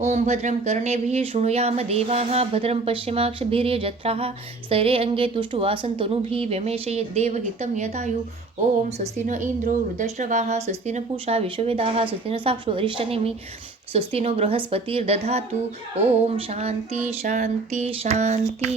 ओम भद्रं कर्णेभिः शृणुयाम देवाः भद्रं पश्चिमाक्षभिर्यजत्राः स्थैर्ये अङ्गे तुष्टुवा सन्तनुभिः व्यमेशये देवहितं यदायु ओम स्वस्ति न इंद्रो वृद्धश्रवाः स्वस्ति न पूषा विश्ववेदाः स्वस्ति न साक्षो अरिष्टनेमि स्वस्ति नो बृहस्पतिर्दधातु ओम शांती शांती शांती.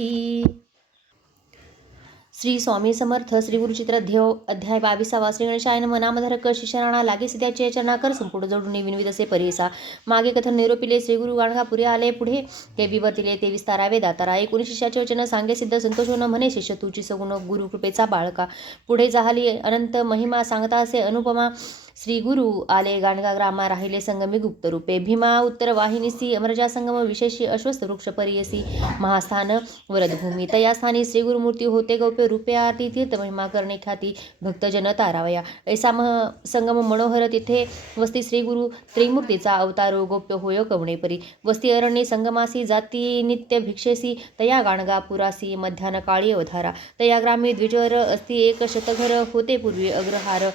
श्री स्वामी समर्थ. श्री गुरुचित्र अध्याय 22. श्री गणेशाय नमः. नामधारक शिष्यराणा लागे सिद्धाचे चरणा कर संपूर्ण जोडून विनवित असे परेसा. मागे कथन निरोपिले. श्री गुरु गाणगापुरी आले पुढे ते विवर्तिले ते विस्तारावे दातारा. एकूण शिष्याचे वचन सांगे सिद्ध संतोषोन म्हणे शिष्य तुची सगुण गुरु कृपेचा बाळका. पुढे जाहली अनंत महिमा सांगता असे अनुपमा. श्री गुरु आले गाणगा ग्रामा राहिले संगमी गुप्त रूपे. भीमा उत्तर वाहिनीसी अमरजा संगम विशेषी अश्वस्थ वृक्ष परियसी महास्थान वरदभूमी. तया स्थानी श्री गुरुमूर्ती होते गौप्य रूपे आरती तीर्थ महिमा करणे ख्याती भक्तजन तारावया. ऐसा संगम मनोहर तिथे वस्ती श्री गुरु त्रिमूर्तीचा अवतारो गोप्य होय कवणे परी. वस्ती अरण्ये संगमासी जाती नित्य भिक्षेसी तया गाणगापुरासी मध्यान काळी अवधारा. तया ग्रामी द्विजवर असती एक शतघर होते पूर्वी अग्रहार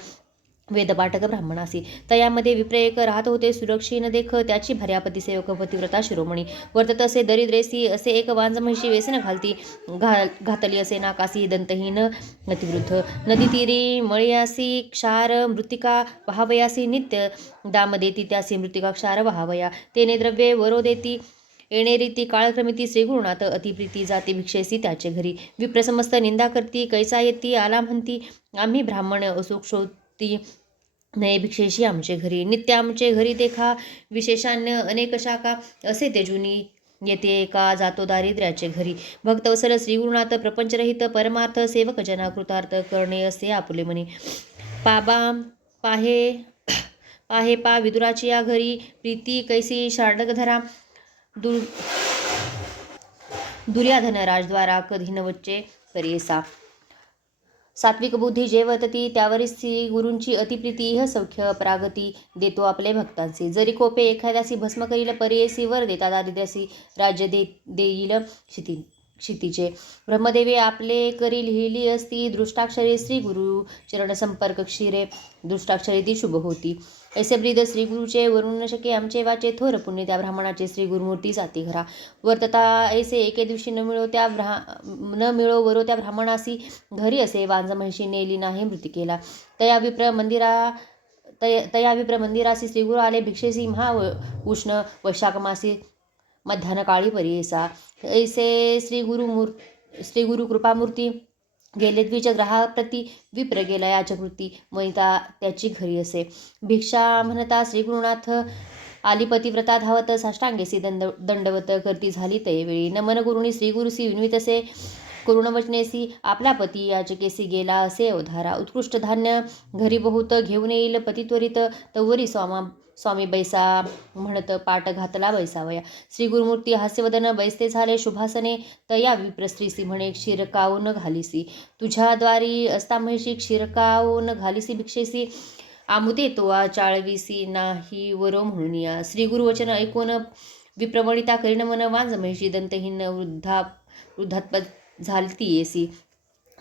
वेदपाठक ब्राह्मणासी. तयामध्ये विप्र एक राहत होते सुरक्षीन देख त्याची भार्यापती सेवक पतिव्रता शिरोमणी. वर्तत असे दरिद्रेसी असे एक वांज म्हशी वेसन घातली असे नाकासी दंतहीन अतिवृद्ध. नदी तीरी मळयासी क्षार मृत्तिका वहावयासी नित्य दाम देती त्यासी मृत्तिका क्षार वहावया. तेने द्रव्ये वरो देती येणे रीती काळक्रमिती श्रीगुरुनाथ अतिप्रीती जाती भिक्षेसी त्याचे घरी. विप्र समस्त निंदा करती कैसा येती आला म्हणती आम्ही ब्राह्मण असुक्षोती नये भिक्षेशी आमचे घरी. नित्य आमचे घरी देखा विशेषान्य अनेक शाखा असे तेजुनी येते एका जातो दारिद्र्याचे घरी. भक्तवसल श्रीगुरुनाथ प्रपंचरहित परमार्थ सेवक जना कृतार्थ करणे असे आपुले मनी. पाहे पा विदुराची या घरी प्रीती कैसी शार्दगधरा. दुर्याधन राजद्वारा कधी नवच्चे परेसा. सात्विक बुद्धी जेवतती त्यावरी श्री गुरूंची अतिप्रीती इह सौख्य प्रागती देतो आपले भक्तांसी. जरी कोपे एखाद्यासी भस्म करील परेसी वर देता दारिद्र्यासी राज्य देईल क्षितीचे. ब्रह्मदेवे आपले करी लिहिली असती दृष्टाक्षरे श्री गुरु चरण संपर्क क्षीरे दृष्टाक्षरे ती शुभ होती. ऐसे ब्रीद श्री गुरुचे वरून न शके आमचे वाचे थोर पुण्य त्या ब्राह्मणाचे श्री गुरुमूर्ती जाती घरा. वर्तता ऐसे एके दिवशी न मिळो वरो त्या ब्राह्मणासी घरी असे वांज म्हशी नेली नाही मृतिकेला. तया विप्र मंदिरासी श्रीगुरु आले भिक्षेसी महा उष्ण वैशाख मासी मध्यान काळी परियेसा. ऐसे श्री गुरु कृपामूर्ती गेले द्विज ग्रहाप्रती विप्र गेला याच्या कृती वनिता त्याची घरी असे. भिक्षा म्हणता श्रीगुरुनाथ आली पतिव्रता धावत साष्टांगेसी दंडवत करती झाली तयवेळी. नमन गुरुनी श्रीगुरुसी विनवितसे करुण वचनेसी आपला पती याचकेसी गेला असे अवधारा. उत्कृष्ट धान्य घरी बहुत घेऊन येईल पती त्वरित तवरी स्वामी बैसा म्हणत पाठ घातला बैसावया. श्री गुरुमूर्ती हास्यवदन बैसते झाले शुभासने. तया विप्रस्त्रीसी म्हणे क्षीरकावून घालीसी. तुझ्या द्वारी असता म्हैशी क्षीरकावून घालीसी भिक्षेसी. आमुते तोआ चाळवीसी नाही वरो म्हणून या. श्री गुरुवचन ऐकून विप्रवणिता करीन मन वांज म्हैशी दंतहीन वृद्धात्पद झालती येसी.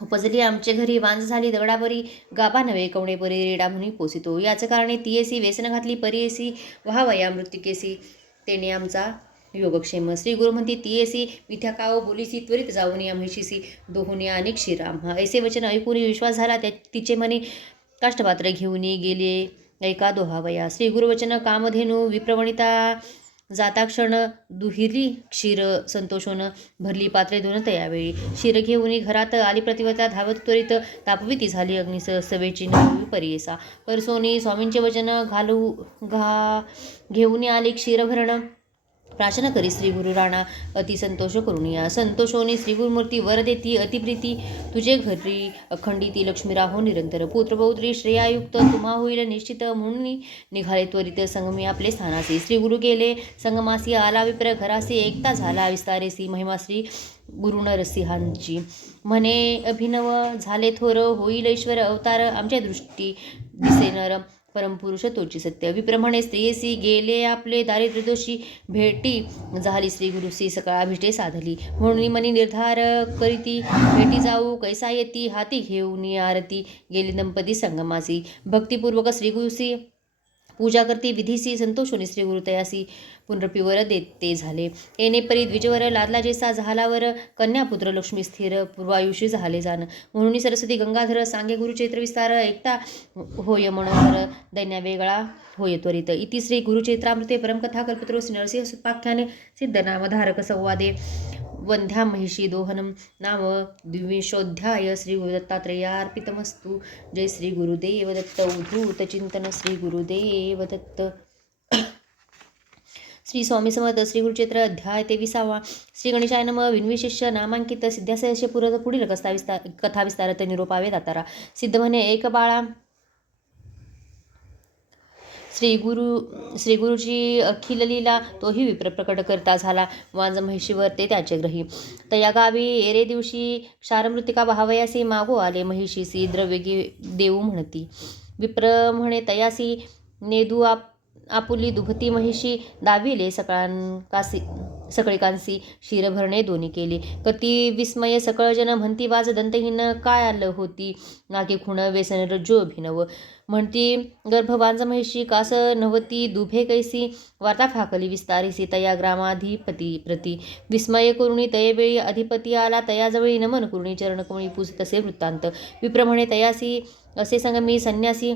उपजली आमचे घरी वांज झाली दगडापरी गाभा नव्हे कवणे परी रेडा म्हणी पोसितो. याच कारणे तियेसी वेसन घातली परियेसी वहावया मृत्तिकेसी तेने आमचा योगक्षेम. श्री गुरु म्हणती तियेसी मिथ्या काव बोलीसी त्वरित जाऊन या म्हैशीसी दोहून या आणि क्षीराम. ऐसे वचन ऐकून विश्वास झाला तिचे मनी काष्टपात्र घेऊन गेले ऐका दोहावया. श्री गुरुवचन कामधेनू विप्रवणिता जाता क्षण दुहिरी क्षीर संतोषोन भरली पात्रे दोन तयावेळी. क्षीर घेऊन घरात आली प्रतिव्रता धावत त्वरित तापविती झाली अग्निस सवेची नवी परियेसा. परसोनी स्वामींचे वचन घेऊन आली क्षीरभरण प्राशन करी श्री गुरु राणा अति संतोष करून या. संतोषोनी श्री गुरुमूर्ती वर देती अतिप्रीती तुझे घरी अखंडिती लक्ष्मी राहो निरंतर. पुत्रपौत्री श्रेयायुक्त तुम्हा होईल निश्चित म्हणून निघाले त्वरित संगमी आपले स्थानासी. श्री गुरु गेले संगमासी आला विप्र घरासी एकता झाला विस्तारेसी महिमा श्री गुरु नरसिंहांची. म्हणे अभिनव झाले थोर होईल ईश्वर अवतार आमच्या दृष्टी दिसे नर परमपुरुष तोची सत्य. विप्रमणे स्त्रियेसी गेले आपले दारिद्र्य दोषी भेटी झाली श्री गुरुसी सकाळ भेटे साधली. म्हणून मनी निर्धार करीती भेटी जाऊ कैसा येती हाती घेऊन आरती गेली दंपती संगमासी. भक्तिपूर्वक श्री गुरुसी पूजा करती विधीसी संतोषोनी श्री गुरु तयासी पुनरपीवर देते झाले. येणे परी द्विजवर लादला जेसा झालावर कन्यापुत्र लक्ष्मी स्थिर पूर्वायुषी झाले जाण. म्हणून सरस्वती गंगाधर सांगे गुरुचैत्र विस्तार ऐकता होय मनोहर दैन्या वेगळा होय त्वरित. इति श्री गुरुचैत्रामृते परमकथा कल्पतरो श्री नरसिंहपाख्याने सिद्धनामधारक संवादे वंध्या महिषी दोहनम नाम द्विशोध्याय. श्री गुरुदत्तात्रेयार्पितमस्तु. जय श्री गुरुदेव दत्त. उद्धूत चिंतन श्री गुरुदेव दत्त. श्री स्वामी समर्थ. श्री गुरुचैत्र अध्याय 23. श्री गणेशाय नमः. विनविशिष्य नामांकित सिद्धासयश पुढील कथा विस्तारत निरोपावे दातारा. सिद्ध म्हणे एक बाळा श्री गुरुची अखिल लीला तोही विप्र प्रकट करता झाला. वांज महिषीवर ते त्याचे ग्रही. तया गावी एरे दिवशी क्षारमृतिका वाहावयासी मागो आले महिषीसी द्रव्यगी देऊ म्हणती. विप्र म्हणे तयासी नेदू आपुली दुभती महिषी दाविले सकळिकांसी शिर भरणे दोन्ही केले. कती विस्मय सकळ जन म्हणती वाज दंतहीन काय आलं होती नाकी खुण व्यसन रज्जू अभिनव. म्हणती गर्भवांज महिषी कास नवती दुभे कैसी वार्ता फाकली विस्तारिसी तया ग्रामाधिपती प्रती. विस्मय करुणी तयेवेळी अधिपती आला तयाजवळी नमन करुणी चरणकमळी पूज तसे वृत्तांत. विप्र म्हणे तयासी असे संगमी संन्यासी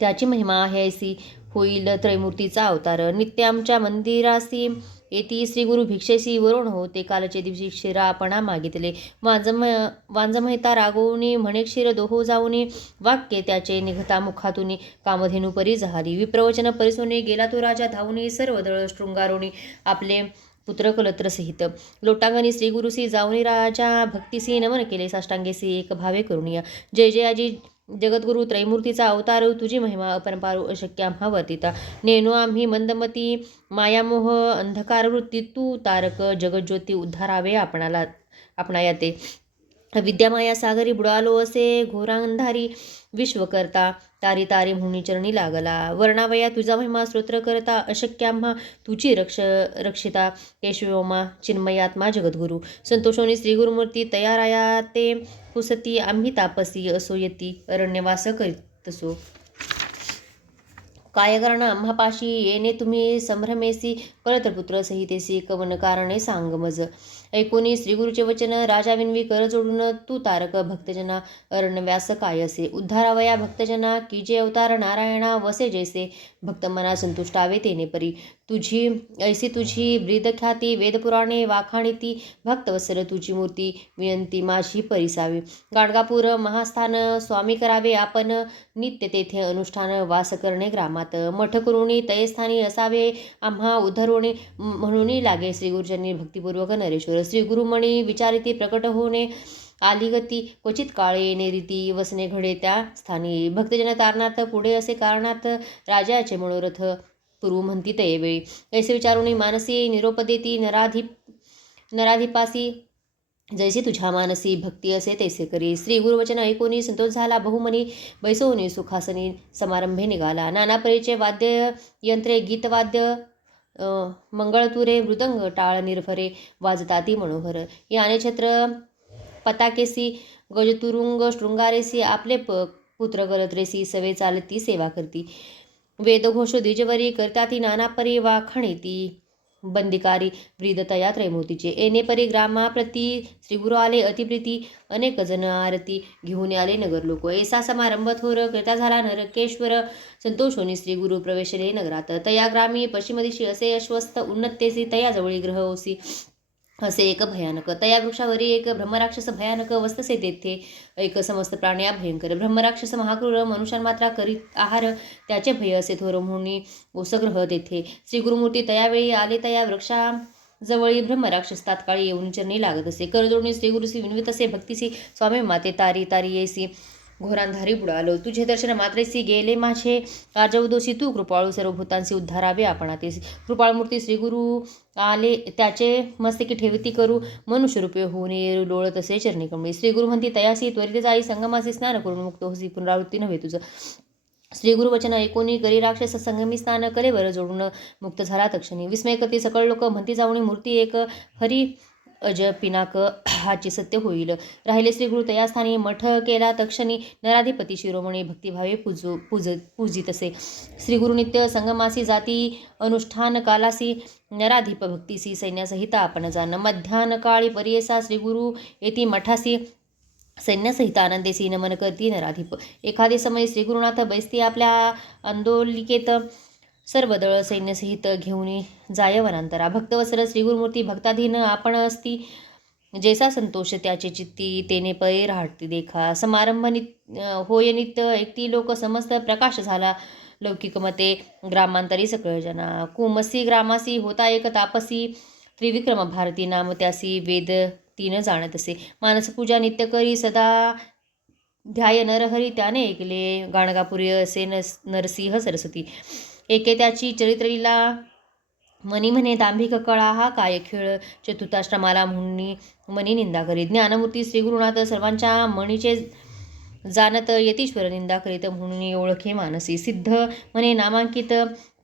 त्याची महिमा आहे ऐसी होईल त्रैमूर्तीचा अवतार. नित्य आमच्या मंदिरासी येती श्री गुरु भिक्षेसी वरुण होते कालचे दिवशी क्षीरापणा मागितले. वांजमहिता रागवूनी म्हणे क्षीर दोहो जाऊनी वाक्य त्याचे निघता मुखातूनी कामधेनू परी जहाली. विप्रवचन परिसोनी गेला तो राजा धावूनी सर्व दळ शृंगारोनी आपले पुत्र कलत्र सहित. लोटांगणी श्री गुरुसी जाऊनी राजा भक्तीसी नमन केले साष्टांगेसी एक भावे करुणीय. जय जयाजी जगद्गुरु त्रैमूर्तीचा अवतार तुझी महिमा अपरंपारू अशक्य आम्हा वर्तिता. नेनो आम्ही मंदमती मायामोह अंधकार वृत्ती तू तारक जगज्योती उद्धारावे आपणाया ते. विद्यामाया सागरी बुडालो असे घोरांधारी विश्वकर्ता तारी तारी म्हणून चरणी लागला. वर्णावया तुझा महिमा स्तोत्र करता अशक्य आम्हा तुझी रक्षिता केशव्योमा चिन्मयात्मा जगद्गुरु. संतोषोनी श्री गुरुमूर्ती तयाराया ते पुसती आम्ही तापसी असो यती अरण्यवास करीतसो. काय करण आम्हापाशी येणे तुम्ही संभ्रमेसी कळत्रपुत्र सहितेसी कवन कारणे सांग मज. ऐकोनी श्रीगुरुचे वचन राजा विनवी कर जोडून तू तारक भक्तजना अरण्यव्यास काय असे. उद्धारावया भक्तजना की जे अवतार नारायणा वसे जैसे भक्त मना संतुष्टावे तेने परी. ऐसी तुझी ब्रीदख्याती वेदपुराणे वाखाणीती भक्तवत्सल तुझी मूर्ती विनंती माझी परिसावी. गाणगापूर महास्थान स्वामी करावे आपण नित्य तेथे अनुष्ठान वास करणे ग्रामात. मठ करुणी तयस्थानी असावे आम्हा उद्धरुणी म्हणून लागे श्रीगुरुजनी भक्तिपूर्वक नरेश्वर. श्री गुरुमणी विचारिती प्रकट होणे आली गती क्वचित काळे येणे रीती वसने घडे त्या स्थानी. भक्तजन तारणार्थ पुढे असे कारणार्थ राजाचे मनोरथ पूर्व म्हणती तयेवेळी. ऐसे विचारुणी मानसी निरोप देती नराधिपासी जैसे तुझ्या मानसी भक्ती असे तैसे करी. श्री गुरुवचन ऐकोनी संतोष झाला बहुमनी बैसवनी सुखासनी समारंभे निघाला. नाना परीचे वाद्य यंत्रे गीतवाद्य मंगळतुरे मृदंग टाळ निर्भरे वाजताती मनोहर. याने छत्र पताकेसी गजतुरुंग शृंगारेसी आपले पुत्र कलत्रेसी सवे चालती सेवा करती. वेदघोष द्विजवरी करता ती नाना परी वाखणीती बंदिकारी व्रीदतया त्रैमूर्तीचे. येणे परी ग्रामाप्रती श्रीगुरु आले अतिप्रीती अनेक जन आरती घेऊन आले नगरलोक. ऐसा समारंभ थोर करता झाला नरकेश्वर संतोषोनी श्रीगुरु प्रवेशले नगरात. तया ग्रामी पश्चिम दिशी असे अश्वस्थ उन्नतेसी तया जवळी ग्रह ओसी असे एक भयानक. तया वृक्षावरी एक ब्रह्मराक्षस भयानक वस्तसे तेथे एक समस्त प्राण्या भयंकर. ब्रह्मराक्षस महाक्रूर मनुष्यांमात्रा करीत आहार त्याचे भय असे थोर म्हणून ओसग्रह तेथे. श्री गुरुमूर्ती तयावेळी आले तया वृक्षा जवळी ब्रह्मराक्षस तात्काळी येऊन चरणी लागत असे. करजोडणी श्री गुरुसी विनवित असे भक्तीसी स्वामी माते तारी तारी येसी घोरांधारी बुडालो. तुझे दर्शन मात्रेसी गेले माझे राजवदोषी तू कृपाळू सर्वभूतांशी उद्धारावे आपणातेसी. कृपाळमूर्ती श्रीगुरु आले त्याचे मस्तकी ठेवती करू मनुष्यरूपे होऊन लोळत असे चरणी कमळी. श्रीगुरु म्हणती तयासी त्वरित जाई संगमासी स्नान करून मुक्त होसी पुनरावृत्ती नव्हे तुझं. श्री गुरुवचन ऐकोनी करी राक्षस संगमी स्नान कलेवर जोडून मुक्त झाला तक्षणी. विस्मय करती सकळ लोक म्हणती जाऊनी मूर्ती एक हरी अज पिनाक हाची सत्य होईल. राहिले श्री गुरु तयास्थानी मठ केला तक्षणी नराधिपती शिरोमणी भक्तिभावे पूजितसे. श्री गुरु नित्य संगमासी जाती अनुष्ठान कालासी नराधिप भक्तीसी सैन्यासहित आपण जाण. मध्यान काळी परियेसा श्री गुरु येती मठासी सैन्यासहित आनंदेसी नमन करती नराधिप. एखादे समय श्री गुरुनाथ बैसती आपल्या आंदोलिकेत सर्व दळ सैन्यसहित घेऊन जाय वनांतरा. भक्तवत्सल श्री गुरुमूर्ती भक्ताधीन आपण असती जैसा संतोष त्याचे चित्ती तेने पै राहती देखा. समारंभ होय नित्य ऐकती लोक समस्त प्रकाश झाला लौकिक मते ग्रामांतरी सकळ जना. कुमसी ग्रामासी होता एक तापसी त्रिविक्रम भारती नाम त्यासी वेद तीन जाणतसे. मानसपूजा नित्य करी सदा ध्याय नरहरी त्याने ऐकले गाणगापुरी असे नरसिंह सरस्वती. एके त्याची चरित्रलीला मनी म्हणे दांभिक कळा हा काय खेळ चतुर्थाश्रमाला म्हणून मनी निंदा करीत. ज्ञानमूर्ती श्री गुरुनाथ सर्वांच्या मनीचे जाणत यतीश्वर निंदा करीत म्हणून ओळखे मानसी. सिद्ध म्हणे नामांकित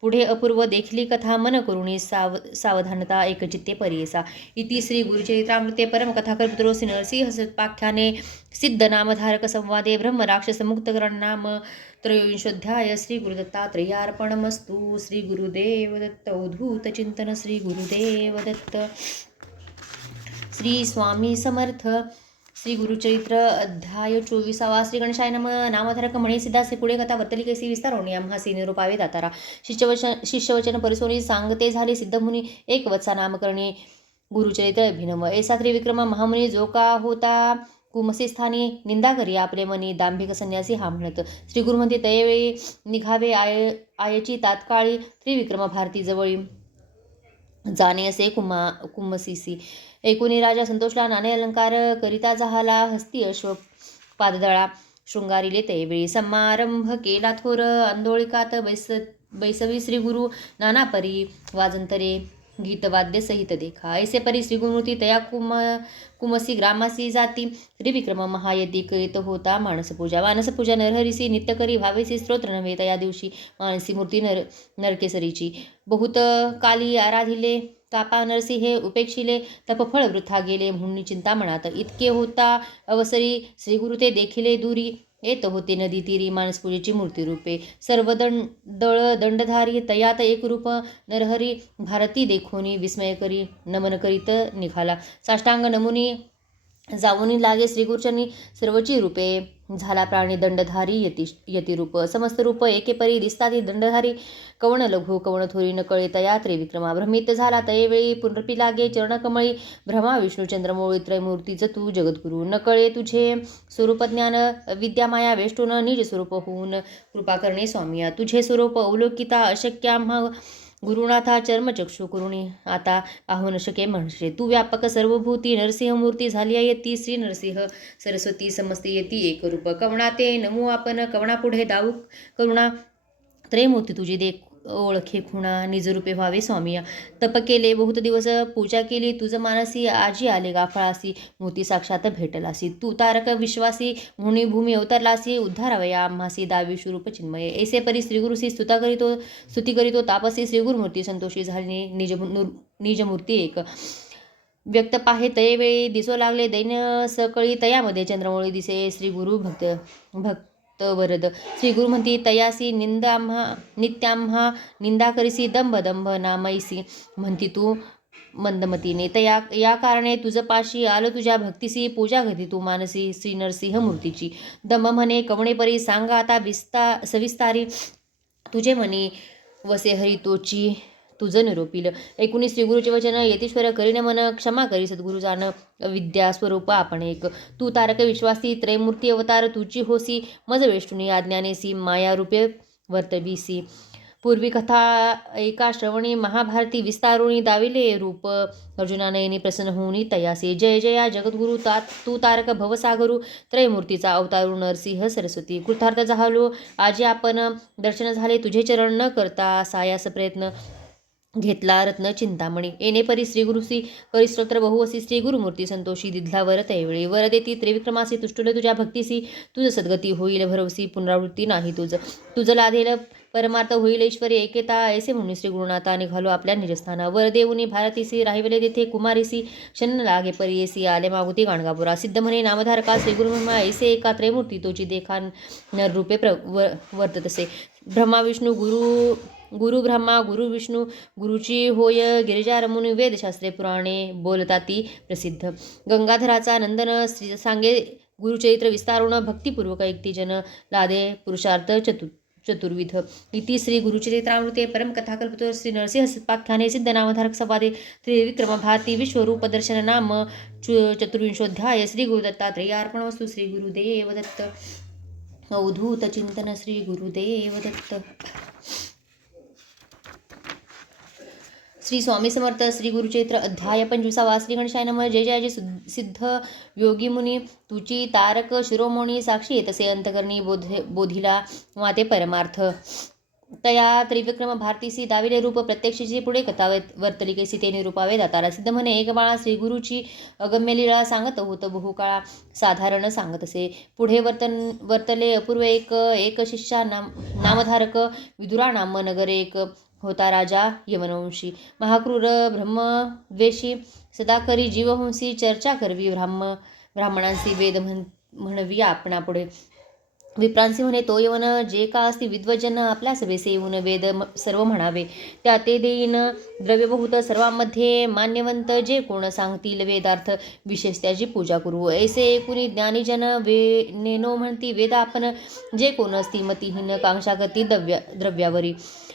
पुढे अपूर्व देखली कथा मन करुणी सावधानता एकचित्ते परियेसा. इति श्री गुरुचरित्रामृते परमकथाकर्तृ श्री नरसिंहपाख्याने सिद्ध नामधारक संवादे ब्रह्म राक्षस मुक्तकरण नाम त्रयोविंशोऽध्याय. श्री गुरुदत्तात्रेयार्पणमस्तु. श्री गुरुदेव दत्त. उद्भूत चिंतन. श्री गुरुदेव दत्त. श्री स्वामी समर्थ. श्री गुरुचरित्र अध्याय 24. श्री गणेशाय नमः. नामधारक म्हणे सिद्धासे पुढे कथा वर्तली कैसी विस्तारोणी आम्हासी निरूपावे दातारा. शिष्यवचन परिसोनी सांगते झाले सिद्धमुनी एक वत्सा नामकरणी गुरुचरित्र अभिनव. ऐसा त्रिविक्रम महामुनी जो का होता कुमसी स्थानी निंदा करी आपले मनी दांभिक संन्यासी हा म्हणत. श्री गुरु म्हणते तयवेळी निघावे आयची तात्काळी त्रिविक्रम भारती जवळी जाणे असे कुमसीसी. ऐकुनी राजा संतोषला नाणे अलंकार करिता झाला हस्ती अश्व पाददळा शृंगारिले तैवेळी. समारंभ केला थोर आंदोळिकात बैसवी श्री गुरु नाना परी वाजंतरे गीतवाद्य सहित देखा. ऐसे परी श्री गुरुमूर्ती तया कुमसी ग्रामासी जाती त्रिविक्रम महायती करीत होता मानसपूजा. मानसपूजा नरहरीसी नित्य करी भावेसी स्तोत्र नव्हे तया दिवशी मानसी मूर्ती नरकेसरीची. बहुत काली आराधिले तापा नरसिंहे उपेक्षिले तपफळ वृथा गेले म्हणून चिंता मनात. इतके होता अवसरी श्री गुरु ते देखिले दूरी येत होते नदी तीरी मानसपूजेची मूर्ती रूपे. सर्व दळ दंडधारी तयात एक रूप नरहरी भारती देखोनी विस्मय करी नमन करीत निघाला. साष्टांग नमुनी जाऊनी लागे श्रीगुरुचरणी सर्वची रूपे झाला प्राणी दंडधारी यतिरूप. समस्त रूप एकेपरी दिसताती दंडधारी कवण लघु कवण थोरी नकळे तया त्रिविक्रमा. भ्रमित झाला तयेवेळी पुनरपी लागे चरणकमळी ब्रह्मा विष्णू चंद्रमौळी त्रयमूर्तीच तू जगद्गुरु. नकळे तुझे स्वरूप ज्ञान विद्यामाया वेष्टून निज स्वरूप होऊन कृपा करणे स्वामिया. तुझे स्वरूप अवलोकिता अशक्याम्हा गुरुनाथा चर्मचक्षु करुणी आता पाहू न शके म्हणशे. तू व्यापक सर्वभूती नरसिंहमूर्ती झाली येती श्री नरसिंह सरस्वती समस्ते येती एकरूप. कवणा ते नमू आपण कवणा पुढे दाऊ करुणा त्रयमूर्ती तुझी देख ओळखे खुणा निजरूपे व्हावे स्वामिया. तप केले बहुत दिवस पूजा केली तुझ मानसी आजी आले गाफळासी मोती साक्षात भेटलासी. तू तारक विश्वासी म्हणून भूमी अवतरलासी उद्धारावया आम्हासी दावी स्वरूप चिन्मय. ऐसे परी श्रीगुरुसी स्तुती करीतो तापसी श्रीगुरुमूर्ती संतोषी झाली निजमूर्ती एक. व्यक्त पाहे तयेवेळी दिसो लागले दैन सकळी तयामध्ये चंद्रमौळी दिसे श्री गुरु भक्त वरद. श्री गुरु म्हणती तयासी नित्याम्हा निंदा करीसी दंभ दंभ नामैसी म्हणती तू मंदमतीने. या कारणे तुझ पाशी आलो तुझ्या भक्तीसी पूजा घती तू मानसी श्री नरसिंह मूर्तीची. दंभ म्हणे कवणे परी सांगा आता सविस्तारी तुझे म्हणी वसे हरी तोची तुझ निरोपील. ऐकुनी श्री गुरुचे वचन यतीश्वर करीन मन क्षमा करी सद्गुरु जाण विद्या स्वरूप आपण एक. तू तारक विश्वासी त्रयमूर्ती अवतार तुची होसी मज वेष्टुनी आज्ञानेसी माया रूपे वर्तवीसी. पूर्वी कथा एका श्रवणी महाभारती विस्तारुणी दाविले रूप अर्जुनानयनी प्रसन्न होऊनी तयासी. जय जया जगद्गुरु तू तारक भवसागरू त्रयमूर्तीचा अवतारू नरसिंह सरस्वती. कृतार्थ झालो आजी आपण दर्शन झाले तुझे चरण न करता सायास प्रयत्न घेतला रत्न चिंतामणी. येणे परी श्रीगुरुसी करी स्तोत्र बहुवसी श्री गुरुमूर्ती संतोषी दिधला वर तैवेळी. वर देती त्रिविक्रमासी तुष्टुले तुझ्या भक्तीसी तुझ सद्गती होईल भरवसी पुनरावृत्ती नाही तुझ. तुझ लाधेल परमार्थ होईल ऐश्वर्य एकेता ऐसे म्हणून श्री गुरुनाथा निघालो आपल्या निजस्थाना. वर देऊनी भारतीसी राहिवले तेथे कुमारीसी शन लागे परियेसी आले मागुती गाणगापुरा. सिद्ध म्हणे नामधारका श्री गुरुमहिमा ऐसे एका त्रयमूर्ती तोची देखा नर रूपे वर्ततसे. ब्रह्मा विष्णू गुरु ब्रह्मा गुरु विष्णू गुरुची होय गिरिजा रमुनी वेदशास्त्रे पुराणे बोलताती प्रसिद्ध. गंगाधराचा नंदन सांगे गुरुचरित्र विस्तारून भक्तिपूर्वक ऐकतीजन लादे पुरुषार्थ चतुर्विध. इति श्री गुरुचरित्रामृते परमकथाकल्पतो श्री नरसिंहपाख्याने सिद्ध नामधारक संवादे त्रिविक्रम भारती विश्वरूप दर्शन नाम चतुर्विंशोऽध्याय. श्री गुरुदत्तात्रेयार्पणमस्तु. श्री गुरुदेव दत्त. अवधूत चिंतन. श्री गुरुदेव दत्त. श्री स्वामी समर्थ. श्री गुरुचरित्र अध्याय 25. श्री गणेशाय नमः. जय जय सिद्ध योगी मुनी तुची तारक शिरोमणी साक्षी येतसे अंतकरणी बोधिला माते परमार्थ. तया त्रिविक्रम भारतीसी दाविले रूप प्रत्यक्षीची पुढे कथा वर्तली कैसी ते निरूपावे दातारा. सिद्ध म्हणे एक बाळा श्री गुरुची अगम्य लीळा सांगत होत बहुकाळा साधारण सांगत असे. पुढे वर्तले अपूर्व एक शिष्या नामधारक विदुरा नाम नगर एक होता राजा यवनवंशी. महाक्रूर ब्रह्मद्वेषी सदा करी जीवहंसी चर्चा करवी ब्राह्मणांसी वेद म्हणवी आपणा पुढे. विप्रांसी म्हणे तो यवन जे का असती विद्वजन आपल्या सभेसे येऊन वेद सर्व म्हणावे. त्या ते देईन द्रव्य बहुत सर्वांमध्ये मान्यवंत जे कोण सांगतील वेदार्थ विशेष त्याची पूजा करू. ऐसे कुणी ज्ञानीजन नेनो म्हणती वेद आपण जे कोण असती मतिहीन कांक्षा करती द्रव्यावरी.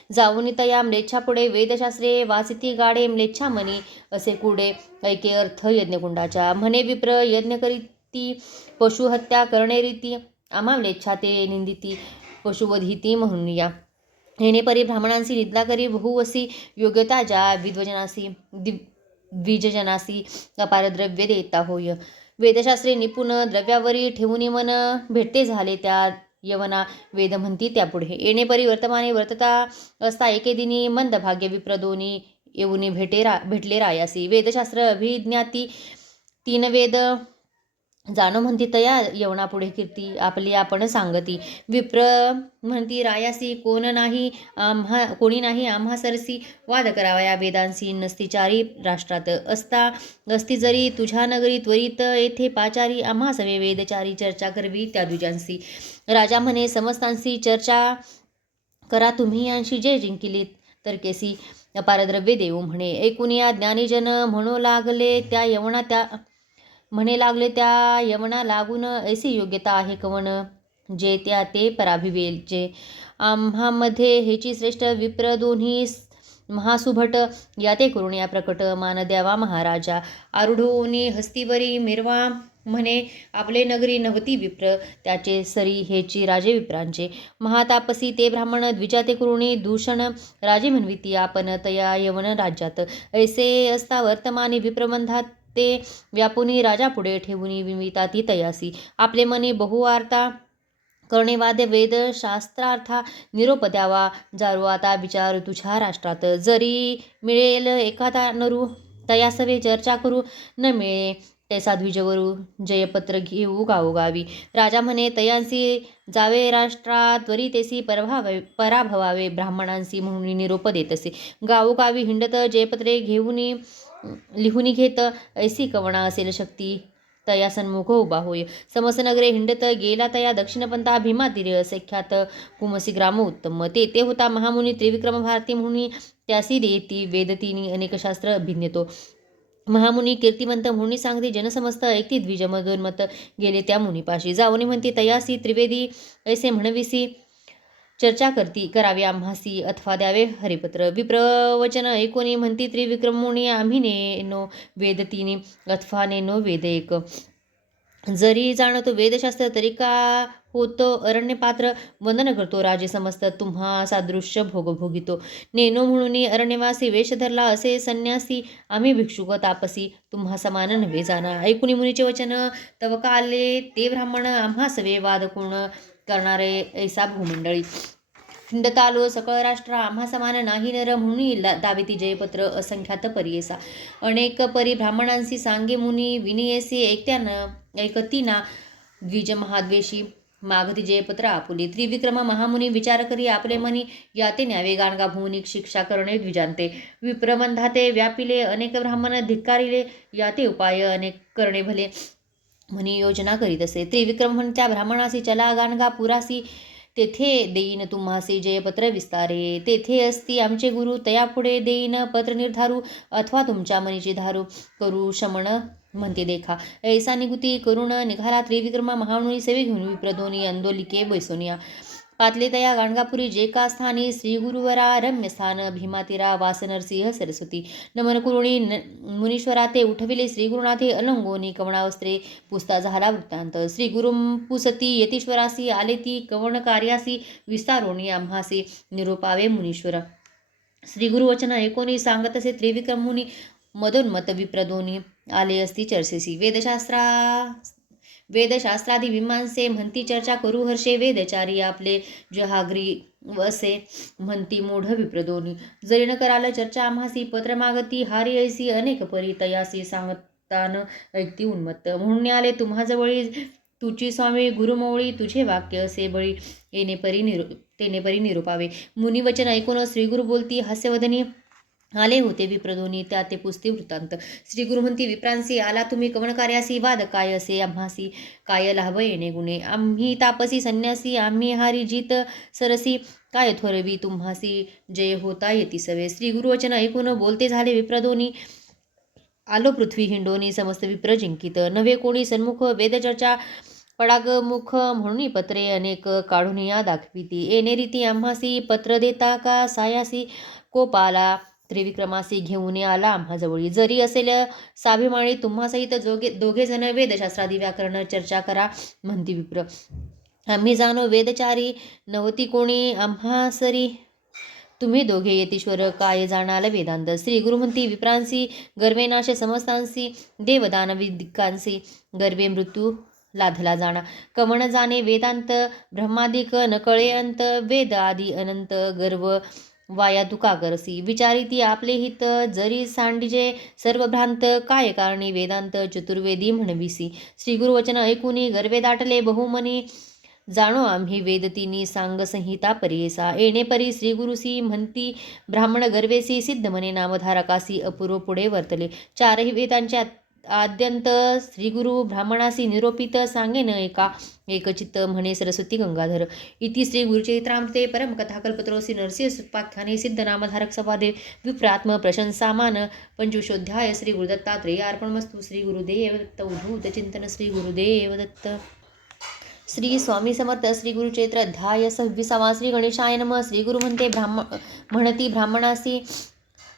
जाऊन तया म्लेच्छा पुढे वेदशास्त्रे वाचिती गाडे म्लेच्छा मनी असे कुडे ऐके अर्थ यज्ञकुंडाच्या. म्हणे विप्र यज्ञ करीती पशुहत्या करणे रीती आम्हा म्लेच्छा ते निंदिती पशुवधिती म्हणून या. हेने परी ब्राह्मणांसी निंदा करी बहुवसी योग्यता ज्या द्विजजनासी अपार द्रव्य देता होय. वेदशास्त्रे निपुण द्रव्यावरी ठेवून मन भेटते झाले त्या यवना वेद म्हणती त्यापुढे. येणे परी वर्तमाने वर्तता असता एके दिनी मंद भाग्य विप्रदोनी येऊनी भेटले रायासी. वेदशास्त्र अभिज्ञाती 3 वेद जाणो म्हणती तया यवना पुढे कीर्ती आपली आपण सांगती. विप्र म्हणती रायासी कोणी नाही आम्हा सरसी वाद करावा या वेदांसी नसती चारी राष्ट्रात असती जरी तुझ्या नगरी त्वरित येथे पाचारी आम्हा सवे वेदचारी चर्चा करवी त्या द्विजांसी. राजा म्हणे समस्तांशी चर्चा करा तुम्ही यांशी जे जिंकिले तर्केसी अपार द्रव्य देऊ म्हणे. ऐकून या ज्ञानीजन म्हणू लागले त्या यवना लागून ऐसी योग्यता आहे कवन जे त्या ते पराभिवेलचे. आम्हामध्ये हेची श्रेष्ठ विप्र दोन्ही महासुभट या ते करून या प्रकट मान द्यावा महाराजा. आरूढोनी हस्तीवरी मिरवा म्हणे आपले नगरी नवती विप्र त्याचे सरी हेची राजे विप्रांचे. महातापसी ते ब्राह्मण द्विजाते करुणी दूषण राजे म्हणविती आपण तया यवन राज्यात. ऐसे असता वर्तमानी विप्रबंधात ते व्यापुनी राजा पुढे ठेवूनी विमिता ती तयासी. आपले मनी बहुवार्ता करणे वाद्य वेद शास्त्रार्था निरोप द्यावा जारू आता विचार तुझ्या राष्ट्रात. जरी मिळेल एखादा नरू तयासवे चर्चा करू न मिळे तैसा द्विजवरू जयपत्र घेऊ गावोगावी. राजा म्हणे तयांसी जावे राष्ट्रात त्वरी तेसी पराभवावे ब्राह्मणांसी म्हणून निरोप देतसे. गावोगावी हिंडत जयपत्रे घेऊनी लिहून घेत ऐसी कवणा असेल शक्ती तया सन्मुख उभा होय. समसनगरे हिंडत गेला तया दक्षिणपंथा भीमातीर सख्यात कुमसी ग्राम उत्तम. ते होता महामुनी त्रिविक्रम भारती म्हणून त्यासी देती वेदतीनी अनेक शास्त्र अभिज्ञतो. महामुनी कीर्तिमंत म्हणून सांगते जनसमस्त ऐकती द्विजमदोन्मत गेले त्या मुनिपाशी. जाऊनी म्हणती तयासी त्रिवेदी ऐसे म्हणविसी चर्चा करावी आम्हासी अथवा द्यावे हरिपत्र. विप्रवचन ऐकोनी म्हणती त्रिविक्रमुनी आम्ही नेनो वेद 3 अथवा नेनो वेद 1. जरी जाणतो वेदशास्त्र तरी का होतो अरण्यपात्र वंदन करतो राजे समस्त तुम्हा सादृश्य भोगितो. नेनो म्हणून अरण्यवासी वेश धरला असे संन्यासी आम्ही भिक्षुक तापसी तुम्हा समान नव्हे जाणा. ऐकुनी मुनीचे वचन तव काले ते ब्राह्मण आम्हा सवे वाद कोण करणारे ऐसा भूमंडळी. हिंडतालो सकळ राष्ट्र आम्हा समान नाही नर म्हणून दाविती जयपत्र असंख्यात परियेसा. अनेक परी ब्राह्मणांसी सांगे मुनी विनियेसी ऐकती ना द्विज महाद्वेषी मागती जयपत्र आपुली. त्रिविक्रम महामुनी विचार करी आपले मनी, याते न्यावे गाणगा भुवनी शिक्षा करणे द्विजांते. विप्रबंधाते व्यापिले अनेक ब्राह्मण धिक्कारिले, याते उपाय अनेक करणे भले. म्हणी योजना करीत असे. त्रिविक्रम म्हण त्या ब्राह्मणासी, चला गाणगा पुरासी, तेथे देईन तुम्हासी जयपत्र विस्तारे. तेथे असती आमचे गुरु, तया पुढे देईन पत्र निर्धारू, अथवा तुमच्या मनीची धारू करू शमन म्हणते देखा. ऐसा निगुती करून निघाला त्रिविक्रम महामुनी, सेवे घेऊन विप्रदोनी अंदोलिके बैसोनिया. पातले तया गाणगापुरी जे का स्थानी, श्री गुरुवरा रम्य स्थान भीमातीरा वास नरसिंह सरस्वती. नमन कुरुणी मुनीश्वरा ते उठविले श्री गुरुनाथे, अलंगोनी कवणावस्त्रे पुसता झाला वृत्तांत. श्री गुरुम पुसती यतीश्वरासी, आले ती कवण कार्यासी, विस्तारोणी आम्हासी निरोपावे मुनीश्वर. श्री गुरुवचन ऐकोनी सांगत असे त्रिविक्रम मुनी, मदोन्मत विप्रदोनी आले असती चर्चेसी. वेदशास्त्रादी विमानसे म्हणती चर्चा करू हर्षे, वेदचारी आपले जहाग्री वसे म्हणती मूढ विप्रदोनी. जरी न कराल चर्चा आम्हासी, पत्र मागती हारी ऐसी, अनेक परी तयासी सांगतान ऐकती उन्मत्त. म्हणून आले तुम्हाजवळी तुची स्वामी गुरुमोवळी, तुझे वाक्य असे बळी तेने परी निरूपावे. मुनिवचन ऐकून श्री गुरु बोलती हास्यवदनी, आले होते विप्रदोनी त्या ते पुसती वृत्तांत. श्री गुरु म्हणती विप्रांसी, आला तुम्ही कवण कार्यासी, वाद काय असे आम्हासी, काय लाभ येणे गुणे. आम्ही तापसी संन्यासी, आम्ही हारी जीत सरसी, काय थोरवी तुम्हासी जय होता येती सवे. श्री गुरुवचन ऐकून बोलते झाले विप्रदोनी, आलो पृथ्वी हिंडोनी समस्त विप्र जिंकित. नव्हे कोणी सन्मुख वेदचर्चा पडागमुख, म्हणून पत्रे अनेक काढून या दाखविती. येणे रीती आम्हासी पत्र देता का सायासी, कोपाला त्रिविक्रमासी घेऊन आला आम्हाजवळी. जरी असेल स्वाभिमानी तुम्हासहित दोघे जण, वेदशास्त्रादी व्याकरण चर्चा करा म्हणती विप्र. आम्ही जाणो वेदचारी, नवती कोणी आम्हासरी, तुम्ही दोघे यतीश्वर काय जाणाल वेदांत. श्री गुरु म्हणती विप्रांसी, गर्वे नाश समस्तांसी, देवदानविदिकांसी गर्वे मृत्यू लाधला जाणा. कवण जाणे वेदांत, ब्रह्मादिक न कळे अंत, वेद आदी अनंत गर्व वाया तुका करसी. विचारी ती आपले हित, जरी सांडिजे सर्व भ्रांत, काय कारणी वेदांत चतुर्वेदी म्हणविसी. श्री गुरुवचन ऐकुनी गर्वे दाटले बहुमनी, जाणो आम्ही वेद तिनी सांग संहिता परियेसा. येणे परी श्री गुरुसी म्हणती ब्राह्मण गर्वेसी, सिद्ध म्हणे नामधारकासी अपूर्व पुढे वर्तले. चारही वेदांच्या आद्यंत श्री गुरु ब्राह्मणासी निरोपित, सांगेन एकचित्त म्हणे सरस्वती गंगाधर. इति श्री गुरुचरित्रामृते परमकथाकल्पतरोसी नरसिंहोपाख्याने सिद्ध नामधारक सभादेव विप्रात्म प्रशंसामान पंचविंशोऽध्याय. श्री गुरुदत्तात्रेय अर्पणमस्तु. श्री गुरुदेव दत्त. उद्धूत चिंतन. श्री गुरुदेव दत्त. श्री स्वामी समर्थ. श्री गुरुचरित्र अध्याय 26. श्री गणेशाय नमः. श्री गुरु म्हणती ब्राह्मणासी,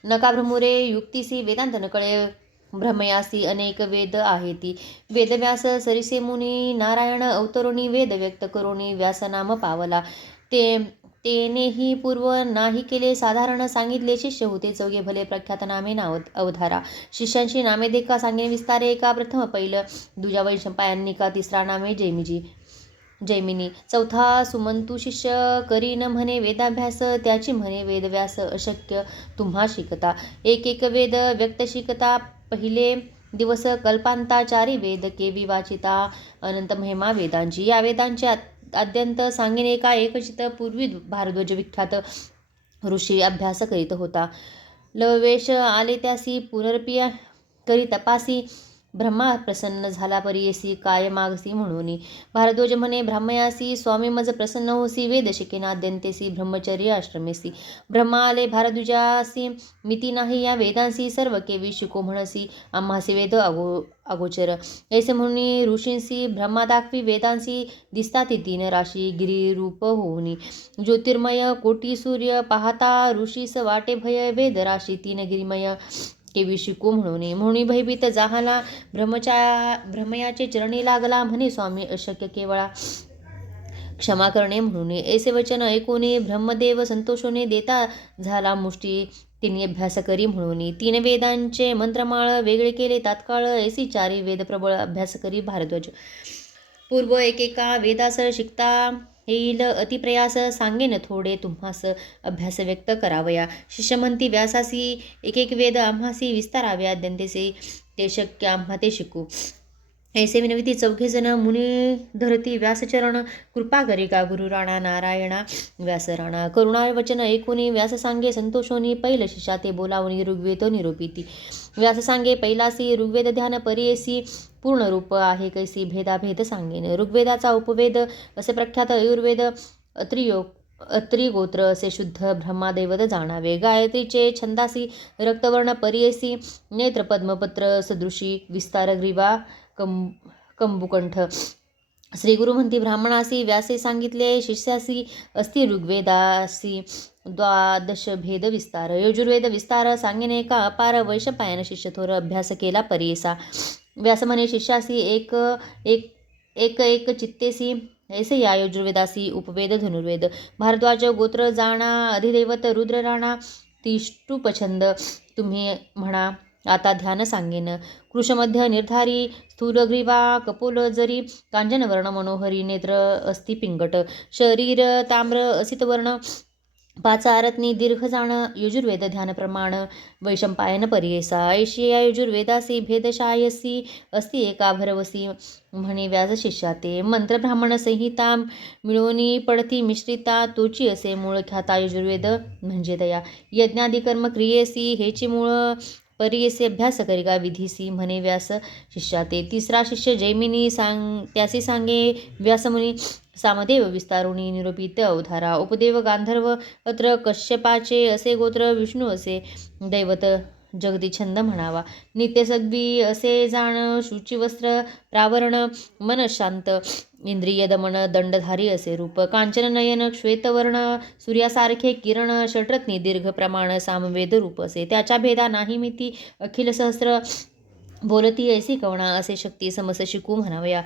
नका भ्रमुरे युक्तीसी, वेदांत न कळे भ्रमयासी, अनेक वेद आहेती. वेदव्यास सरिसे मुनी, नारायण अवतरुणी, वेद व्यक्त करुणी व्यासनाम पावला. तेनेही पूर्व नाही केले साधारण, सांगितले शिष्य होते चौघे भले, प्रख्यात नामे नाव अवधारा. शिष्यांशी नामे देखा सांगेन विस्तारे, एका प्रथम पैल दुजा वैशंपायनिका, तिसरा नामे जैमिनी, चौथा सुमंतू शिष्य करीन म्हणे वेदाभ्यास, त्याची म्हणे वेदव्यास अशक्य तुम्हा शिकता. एक वेद व्यक्त शिकता, पहिले दिवस कल्पांताचारी वेद केवी वाचिता, अनंत महिमा वेदांची. या वेदांचे आद्यंत सांगेन एका एकचित, पूर्वी भारद्वाज विख्यात ऋषी अभ्यास करीत होता. लववेश आले त्यासी, पुनरपी करी तपासी, ब्रह्मा प्रसन्न झाला परियेसी, काय मागसी म्हणून. भारद्वाज म्हणे ब्राह्मयासी, स्वामी मज प्रसन्न होसी, वेद शिकेनाद्यंतेसी, ब्रह्मचर्य आश्रमेसी. ब्रह्मा आले भारद्वाजासी, मिती नाही या वेदांसी, सर्व केवी शिको म्हणसी, आम्हासी वेद अगोचर. ऐसे म्हणून ऋषींसी ब्रह्मा दाखवी वेदांसी, दिसता ती तीन राशी गिरिरूप होऊनी. ज्योतिर्मय कोटी सूर्य पाहता, ऋषीस वाटे भय, वेद राशी तीन गिरिमय केवी शिकू म्हणून भयभीत जाहला, भ्रमयाचे चरणी लागला, म्हणे स्वामी अशक्य केवळा क्षमा करणे म्हणून. ऐसे वचन ऐकून ब्रह्मदेव संतोषोने देता झाला मुष्टी, तिने अभ्यास करी म्हणून. तीन वेदांचे मंत्रमाळ वेगळे केले तात्काळ, ऐसी चारी वेद प्रबळ अभ्यास करी भारद्वाज. पूर्व एकेका वेदास शिकता येईल अतिप्रयास, सांगेन थोडे तुम्हास अभ्यास व्यक्त करावया. शिष्य म्हणती व्यासासी, एक वेद आम्हासी विस्ताराव्या, अद्यंतेसे ते शक्य आम्हा ते शिकू. ऐसे विनविती चौघेजण मुनी धरती व्यासचरण कृपा करी का गुरु राणा नारायणा व्यास राणा करुणा वचन ऐकोनी व्यास सांगे संतोषोनी पैल शिष्या ते बोलावणी ऋग्वेद निरूपिती व्यास सांगे पैलासी ऋग्वेद ध्यान परियेसी पूर्ण रूप आहे कैसी भेदाभेद सांगेन ऋग्वेदाचा उपवेद असे प्रख्यात आयुर्वेद अत्री गोत्र असे शुद्ध ब्रह्मादैवत जाणावे गायत्रीचे छंदासी रक्तवर्ण परियेसी नेत्र पद्मपत्र सदृशी विस्तार ग्रीवा कंबुकंठ श्री गुरु म्हणती ब्राह्मणासी व्यासे सांगितले शिष्यासी अस्ति ऋग्वेदासी द्वादश भेद विस्तार यजुर्वेद विस्तार सांगेने का अपार वैशंपायन शिष्य थोर अभ्यास केला परियेसा व्यास म्हणे शिष्यासी एक एक एक एक चित्तेसी ऐसे या यजुर्वेदासी उपवेद धनुर्वेद भारद्वाज गोत्र जाणा अधिदैवत रुद्र राणा तिष्टुपछंद तुम्ही म्हणा आता ध्यान सांगेन कृशमध्य निर्धारी स्थूलग्रीवा कपोल जरी कांजनवर्ण मनोहरी नेत्र अस्ति पिंगट शरीर ताम्र असितवर्ण पाचारत्नी दीर्घ जाण यजुर्वेद ध्यान प्रमाण वैशंपायन परियेसा ऐशिया यजुर्वेदासी भेदशायसी अस्ति एका भरवसी म्हणे व्यास शिष्याते मंत्र ब्राह्मण संहिता मिळवणी पडती मिश्रिता तोची असे मूळ ख्याता यजुर्वेद म्हणजे दया यज्ञादी कर्म क्रियेसी हेची मूळ परियेसे अभ्यास करिका विधीसी म्हणे व्यास शिष्याते तिसरा शिष्य जैमिनी त्यासी सांगे व्यासमुनी सामदेव विस्तारुणी निरूपित अवधारा उपदेव गांधर्व अत्र कश्यपाचे असे गोत्र विष्णू असे दैवत जगदी छंद म्हणावा नित्यसद्वी असे जाण शुचिवस्त्र प्रावरण मन शांत इंद्रिय दमन दंडधारी असे रूप कांचन नयन श्वेतवर्ण सूर्यासारखे किरण षट्रत्नी दीर्घ प्रमाण सामवेद रूप असे त्याच्या भेदा नाही मिती अखिल सहस्र बोलती ऐसी कवणा असे शक्ती समस शिकू म्हणावया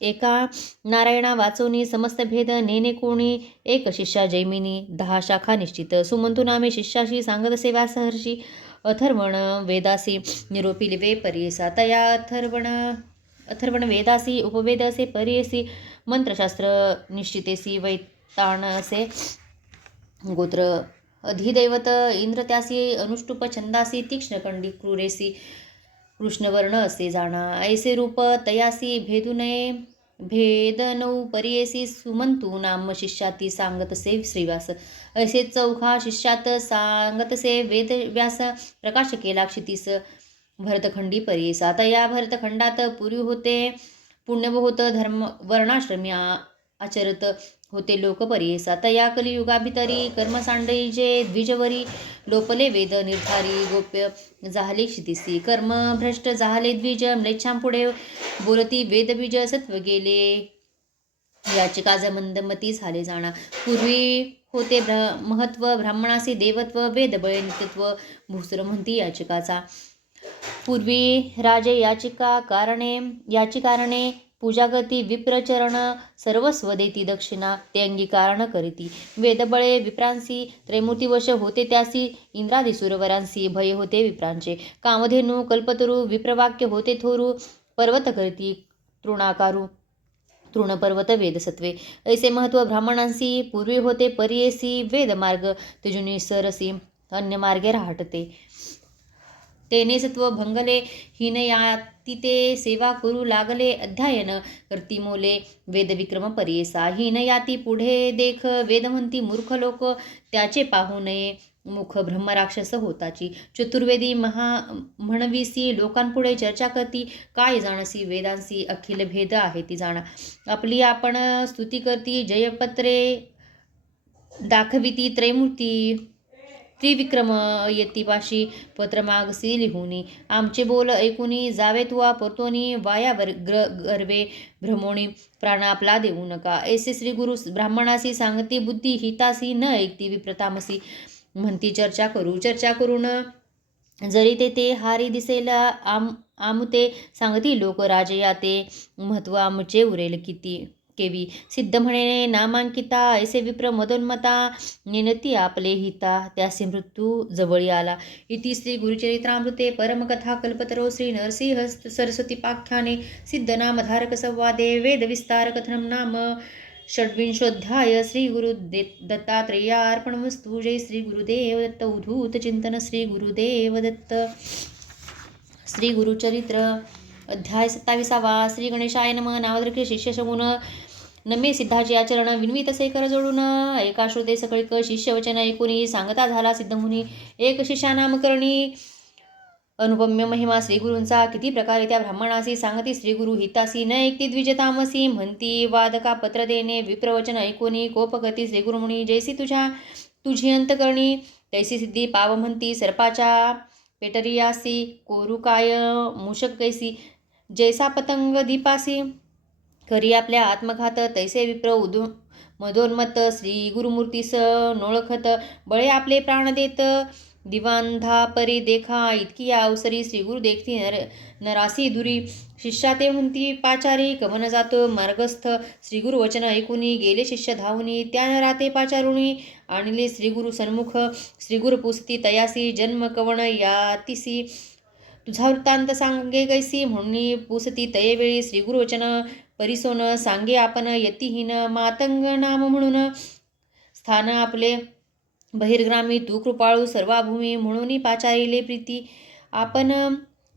एका नारायणा वाचवणी समस्त भेद नेने कोणी एक शिष्या जैमिनी 10 शाखा निश्चित सुमंतू नामे शिष्याशी सांगत असे व्यासहर्षी अथर्वण वेदासी निरोपिलिवे परियेसा तया अथर्वण वेदासी उपवेद असे परियेसी मंत्रशास्त्र निश्चितेसी वैताण असे गोत्र अधिदैवत इंद्र त्यासी अनुष्टुप छंदासी तीक्ष्णकंडी क्रूरेसी कृष्णवर्ण असे जाणा ऐसे रूप तयासी भेदू नये भेद नऊ परियेसी सुमंतू नाम शिष्याती सांगतसे श्रीव्यास ऐसे चौघा शिष्यात सांगतसे वेद व्यास प्रकाश केला क्षितीस भरतखंडी परियेसा तया भरतखंडात पूर्वी होते पुण्यबहुत धर्म वर्णाश्रमी आचरत होते लोक परियेसा तया कलियुगाभितरी कर्मसांडई जे द्विजवरी लोपले वेद निर्धारी गोप्य जाहले क्षितिसी कर्म भ्रष्ट जाहले द्विज म्लेच्छांपुढे बोलती वेदबीज सत्व गेले याचिका मंदमती झाले जाणा पूर्वी होते महत्व ब्राह्मणासी देवत्व वेदबळे नित्यत्व भूसुर म्हणती याचिकाचा पूर्वी राजे याचिकारणे पूजागती विप्रचरण सर्वस्व देती दक्षिणा ते अंगीकारण करीती वेदबळे विप्रांसी त्रैमूर्तिवश होते त्यासी इंद्रादी सुरवरांसी भय होते विप्रांचे कामधेनू कल्पतरू विप्रवाक्य होते थोरू पर्वत करीती तृणाकारू तृणपर्वत वेदसत्वे ऐसे महत्व ब्राह्मणांसी पूर्वी होते परियेसी वेदमार्ग तेजुनी सरसी अन्य मार्गे राहटते तेने सत्व भंगले हीनयाती ते सेवा करू लागले अध्ययन करती मोले वेदविक्रम परियेसा हीनयाती पुढे देख वेद म्हणती मूर्ख लोक त्याचे पाहू नये मुख ब्रह्मराक्षस होताची चतुर्वेदी म्हणविसी लोकांपुढे चर्चा करती काय जाणसी वेदांसी अखिल भेद आहे ती जाणा आपली आपण स्तुती करती जयपत्रे दाखविती त्रैमूर्ती त्रिविक्रम येतीपाशी पत्र मागसी लिहुनी आमचे बोल ऐकुनी जावे तुवा परतोनी वाया गर्वे भ्रमोणी प्राण आपला देऊ नका ऐसे श्री गुरु ब्राह्मणासी सांगती बुद्धी हितासी न ऐकती विप्रतामसी म्हणती चर्चा करून जरी ते हारी दिसेल आमुते सांगती लोक राजया ते महत्व आमचे उरेल किती केवी सिद्ध म्हणे नामांकिता ऐसे विप्र मदोन्मता निनती आपले हिता त्यासी मृत्यू जवळी आला इति श्री गुरुचरित्रामृते परमकथा कल्पतरो श्री नरसिंह सरस्वती पाख्याने सिद्ध नामधारक संवादे वेद विस्तार कथनम नाम षड्विंशोऽध्याय श्री गुरु दत्तात्रेयार्पणमस्तु जय श्री गुरुदेव दत्त उद्धूत चिंतन श्री गुरुदेव दत्त श्री गुरुचरित्र अध्याय 27. श्री गणेशाय नमः. नावद्रके शिष्य शगुन नमे सिद्धाचे आचरण विनवी तसे कर जोडून एका श्रुते सकळिक शिष्य वचन ऐकुनी सांगता झाला सिद्ध मुनी एक शिष्या नामकरणी अनुपम्य महिमा श्रीगुरूंचा किती प्रकारे त्या ब्राह्मणासी सांगती श्रीगुरु हितासी न ऐकती द्विजतामसी म्हणती वादका पत्र देणे विप्रवचन ऐकुनी कोपगती श्रीगुरुमुनी जैसी तुझी अंतकरणी तैसी सिद्धी पाव म्हणती सर्पाच्या पेटरियासी कोरुकाय मूषक कैसी जैसा पतंग दीपासी करी आपल्या आत्मघात तैसे विप्र मदोन्मत श्री गुरुमूर्तीस नोळखत बळे आपले प्राण देत दिवांधा परी देखा इतकी अवसरी श्रीगुरु देखती नरासी दुरी शिष्या ते म्हणती पाचारी कवन जातो मार्गस्थ श्रीगुरु वचन ऐकुनी गेले शिष्य धावुनी त्या नराते पाचारुणी आणले श्रीगुरु सन्मुख श्रीगुरु पुसती तयासी जन्म कवन यातिसी तुझा वृत्तांत सांगे कैसी म्हणून पुसती तयेवेळी श्रीगुरु वचन परिसोन सांगे आपण यतिहीन मातंग नाम म्हणून स्थान आपले बहिर्ग्रामी तू कृपाळू सर्वाभूमी म्हणून पाचारिले प्रीती आपण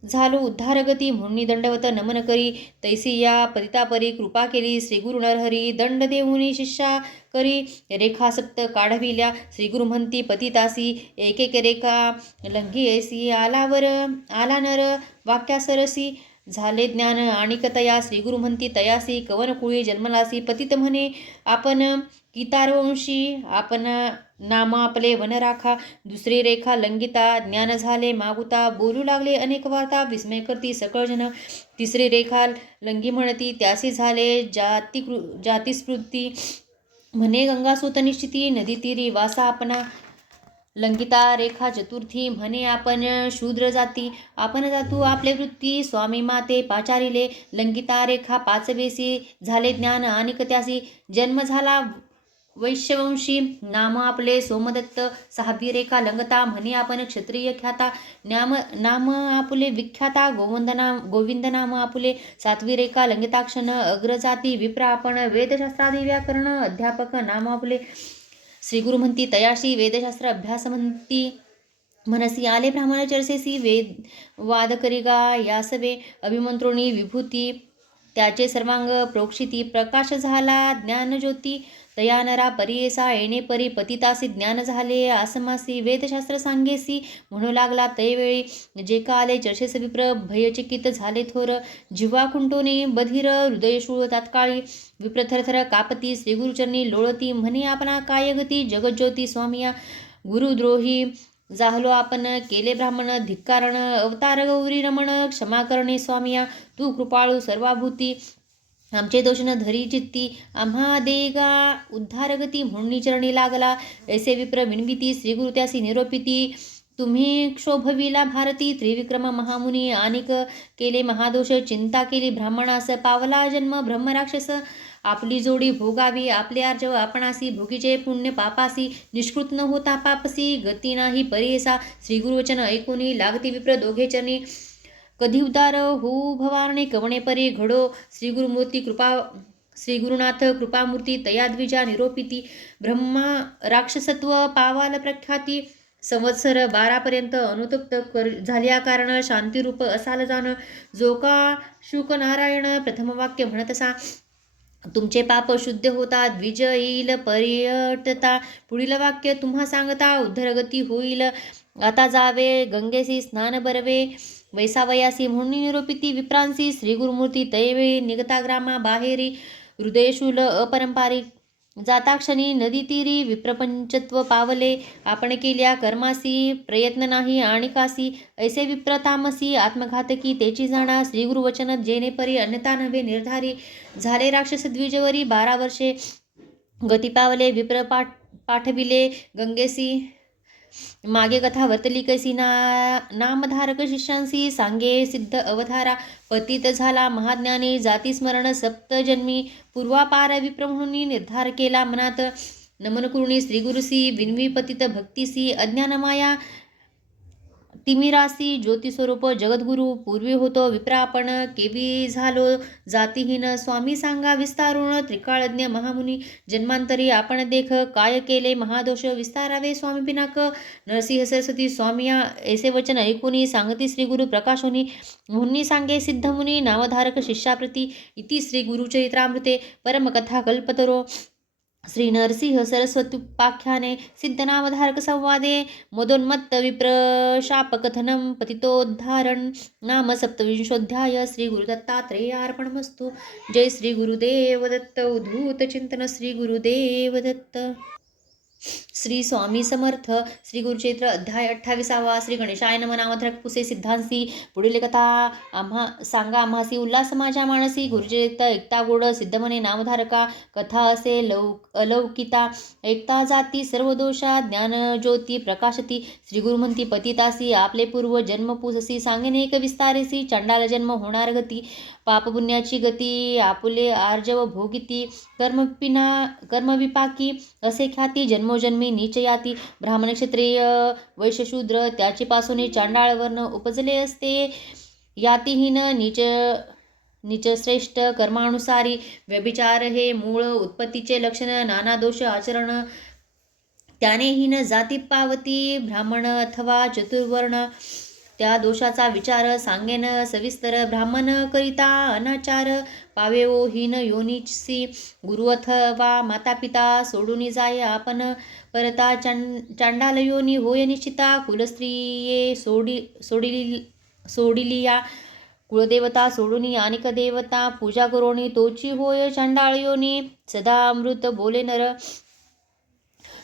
झालो उद्धारगती म्हणून दंडवत नमन करी तैसी या पतितापरी कृपा केली श्रीगुरु नरहरी दंड देऊनी शिष्या करी रेखा सप्त काढविल्या श्रीगुरु म्हणती पतितासी एक एक रेखा लंघी ऐसी आला नर वाक्यासरसी झाले ज्ञान आणिक तया श्रीगुरु म्हणती तयासी कवन कुळी जन्मलासी पतित म्हणे आपण कितारवंशी आपण नाम आपले वन राखा दुसरी रेखा लंगिता ज्ञान झाले मागुता बोलू लागले अनेक वार्ता विस्मय करती सकळ जन तिसरी रेखा लंगी म्हणती त्यासी झाले जातीस्फूर्ती म्हणे गंगासूत निश्चिती नदी तीरी वासा आपणा लंगिता रेखा चतुर्थी म्हणे आपण शूद्र जाती आपण जातू आपले वृत्ती स्वामी माते पाचारिले लंगिता रेखा पाचवेसी झाले ज्ञान आणि त्यासी जन्म झाला वैश्यवंशी नाम आपले सोमदत्त सहावी रेखा लंगता म्हणे आपण क्षत्रिय ख्याता नाम आपले विख्याता गोविंद नाम आपले सातवी रेखा लंगिताक्षण अग्रजाती विप्र आपण वेदशास्त्रादी व्याकरण अध्यापक नाम आपले श्रीगुरु म्हणती तयाशी वेदशास्त्र अभ्यास म्हणती मनसी आले ब्राह्मण चर्चेसी वाद करिगा यासवे अभिमंत्रोणी विभूती त्याचे सर्वांग प्रोक्षिती प्रकाश झाला ज्ञानज्योती तया नरा परियेसा येणे परी पतितासी ज्ञान झाले आसमासी वेदशास्त्र सांगेसी म्हणू लागला तैवेळी जे का आले चर्चेस विप्र भयचकित झाले थोर जिव्हा कुंटोने बधीर हृदयशूळ तात्काळी विप्र थरथर कापती श्रीगुरुचरणी लोळती म्हणे आपणा कायगती जगज्योती स्वामिया गुरुद्रोही जाहलो आपण केले ब्राह्मण धिक्कारण अवतार गौरी रमण क्षमा करणे स्वामिया तू कृपाळू सर्वाभूती आमचे दोष न धरी चित्ती आम्हा देगा उद्धारगती म्हणून चरणी लागला ऐसे विप्र विनविती श्रीगुरु त्यासी निरोपिती तुम्ही क्षोभविला भारती त्रिविक्रम महामुनी आणिक केले महादोष चिंता केली ब्राह्मणास पावला जन्म ब्रह्मराक्षस आपली जोडी भोगावी आपले अर्जव आपणासी भोगीचे पुण्य पापासी निष्कृत न होता पापसी गती नाही परियसा श्रीगुरुवचन ऐकुनी लागती विप्र दोघे चरणी कधी उदार होऊ भवारणे कवणे परी घडो श्रीगुरुनाथ कृपामूर्ती तया द्विजा निरोपिती ब्रह्मा राक्षसत्व पावाल प्रख्याती संवत्सर 12 पर्यंत अनुतप्त झाल्या कारण शांतिरूप असाल जाण जो का शुक नारायण प्रथम वाक्य म्हणतसा तुमचे पाप शुद्ध होता द्विज येईल पर्यटता पुढील वाक्य तुम्हा सांगता उद्धरगती होईल आता जावे गंगेसी स्नान बरवे वैसावयासी म्हणून निरोपिती विप्रांसी श्रीगुरुमूर्ती तैवेळी निगता ग्रामा बाहेरी हृदयशूल अपरंपारिक जाताक्षणी नदी तीरी विप्रपंचत्व पावले आपण केल्या कर्मासी प्रयत्न नाही आणिकासी ऐसे विप्रतामसी आत्मघातकी तेची जाणा श्रीगुरुवचन जेने परी अन्यता नव्हे निर्धारी झाले राक्षस द्विजवरी 12 वर्षे गती पावले विप्र पाठविले गंगेसी मागे कथा वर्तली कैसी नामधारक शिष्यांसी सांगे सिद्ध अवधारा पतित झाला महाज्ञानी जाती स्मरण सप्तजन्मी पूर्वापार विप्र म्हणून निर्धार केला मनात नमन करुणी श्रीगुरुसी विनवी पतित भक्तीसी अज्ञानमाया तिमिरासी ज्योतिस्वरूप जगद्गुरु पूर्वी होतो विप्रा आपण केवी झालो जातीहीन स्वामी सांगा विस्तारून त्रिकाळज्ञ महामुनी जन्मांतरी आपण देख काय केले महादोष विस्तारावे स्वामी पिनाक नरसिंह सरस्वती स्वामिया ऐसे वचन ऐकुनी सांगती श्री गुरु प्रकाशोनी मुनी सांगे सिद्धमुनी नामधारक शिष्याप्रती इति श्री गुरुचरित्रामृते परमकथा कल्पतरो श्री नरसिंह सरस्वत्युपाख्याने सिद्धनामधारक संवादे मदोन्मत्त विप्रशापकथनं पतितोद्धारण नाम सप्तविंशोऽध्याय श्री गुरुदत्तात्रेयार्पणमस्तु जय श्री गुरुदेव दत्त उद्धूत चिंतन श्री गुरुदेव दत्त श्री स्वामी समर्थ श्री गुरुचरित्र अध्याय 28 श्री गणेशाय नमः नामधारक पुसे सिद्धांसी पुढील कथा सांगा आम्हासी उल्हास माझ्या मानसी गुरुचरित्र ऐकता गोड सिद्धमने नामधारका कथा असे अलौकिता ऐकता जाती सर्व दोषा ज्ञान ज्योती प्रकाशती श्री गुरु म्हणती पतितासी आपले पूर्व जन्म पुससी सांगेने एक विस्तारेसी चंडाल जन्म होणार गती पापपुण्याची गती आपुले आर्जव भोगिती कर्मविपाकी असे ख्याती जन्मोजन्मी नीचयाती ब्राह्मण क्षत्रिय वैश्यशूद्र त्याची पासून चांडाळ वर्ण उपजले असते यातीहीन नीचश्रेष्ठ कर्मानुसारी व्यभिचार हे मूळ उत्पत्तीचे लक्षण नाना दोष आचरण त्यानेहीन जाती पावती ब्राह्मण अथवा चतुर्वर्ण त्या दोषाचा विचार सांगेन सविस्तर ब्राह्मण करिता अनाचार पावेओ हीन योनिसी गुरु अथवा माता पिता सोडून जाय आपण परता चांडाल योनी होय निश्चिता कुलस्त्रिये सोडिलिया कुळदेवता सोडून अनेक देवता पूजा करोनी तोची होय चांडाळ योनी सदा अमृत बोले नर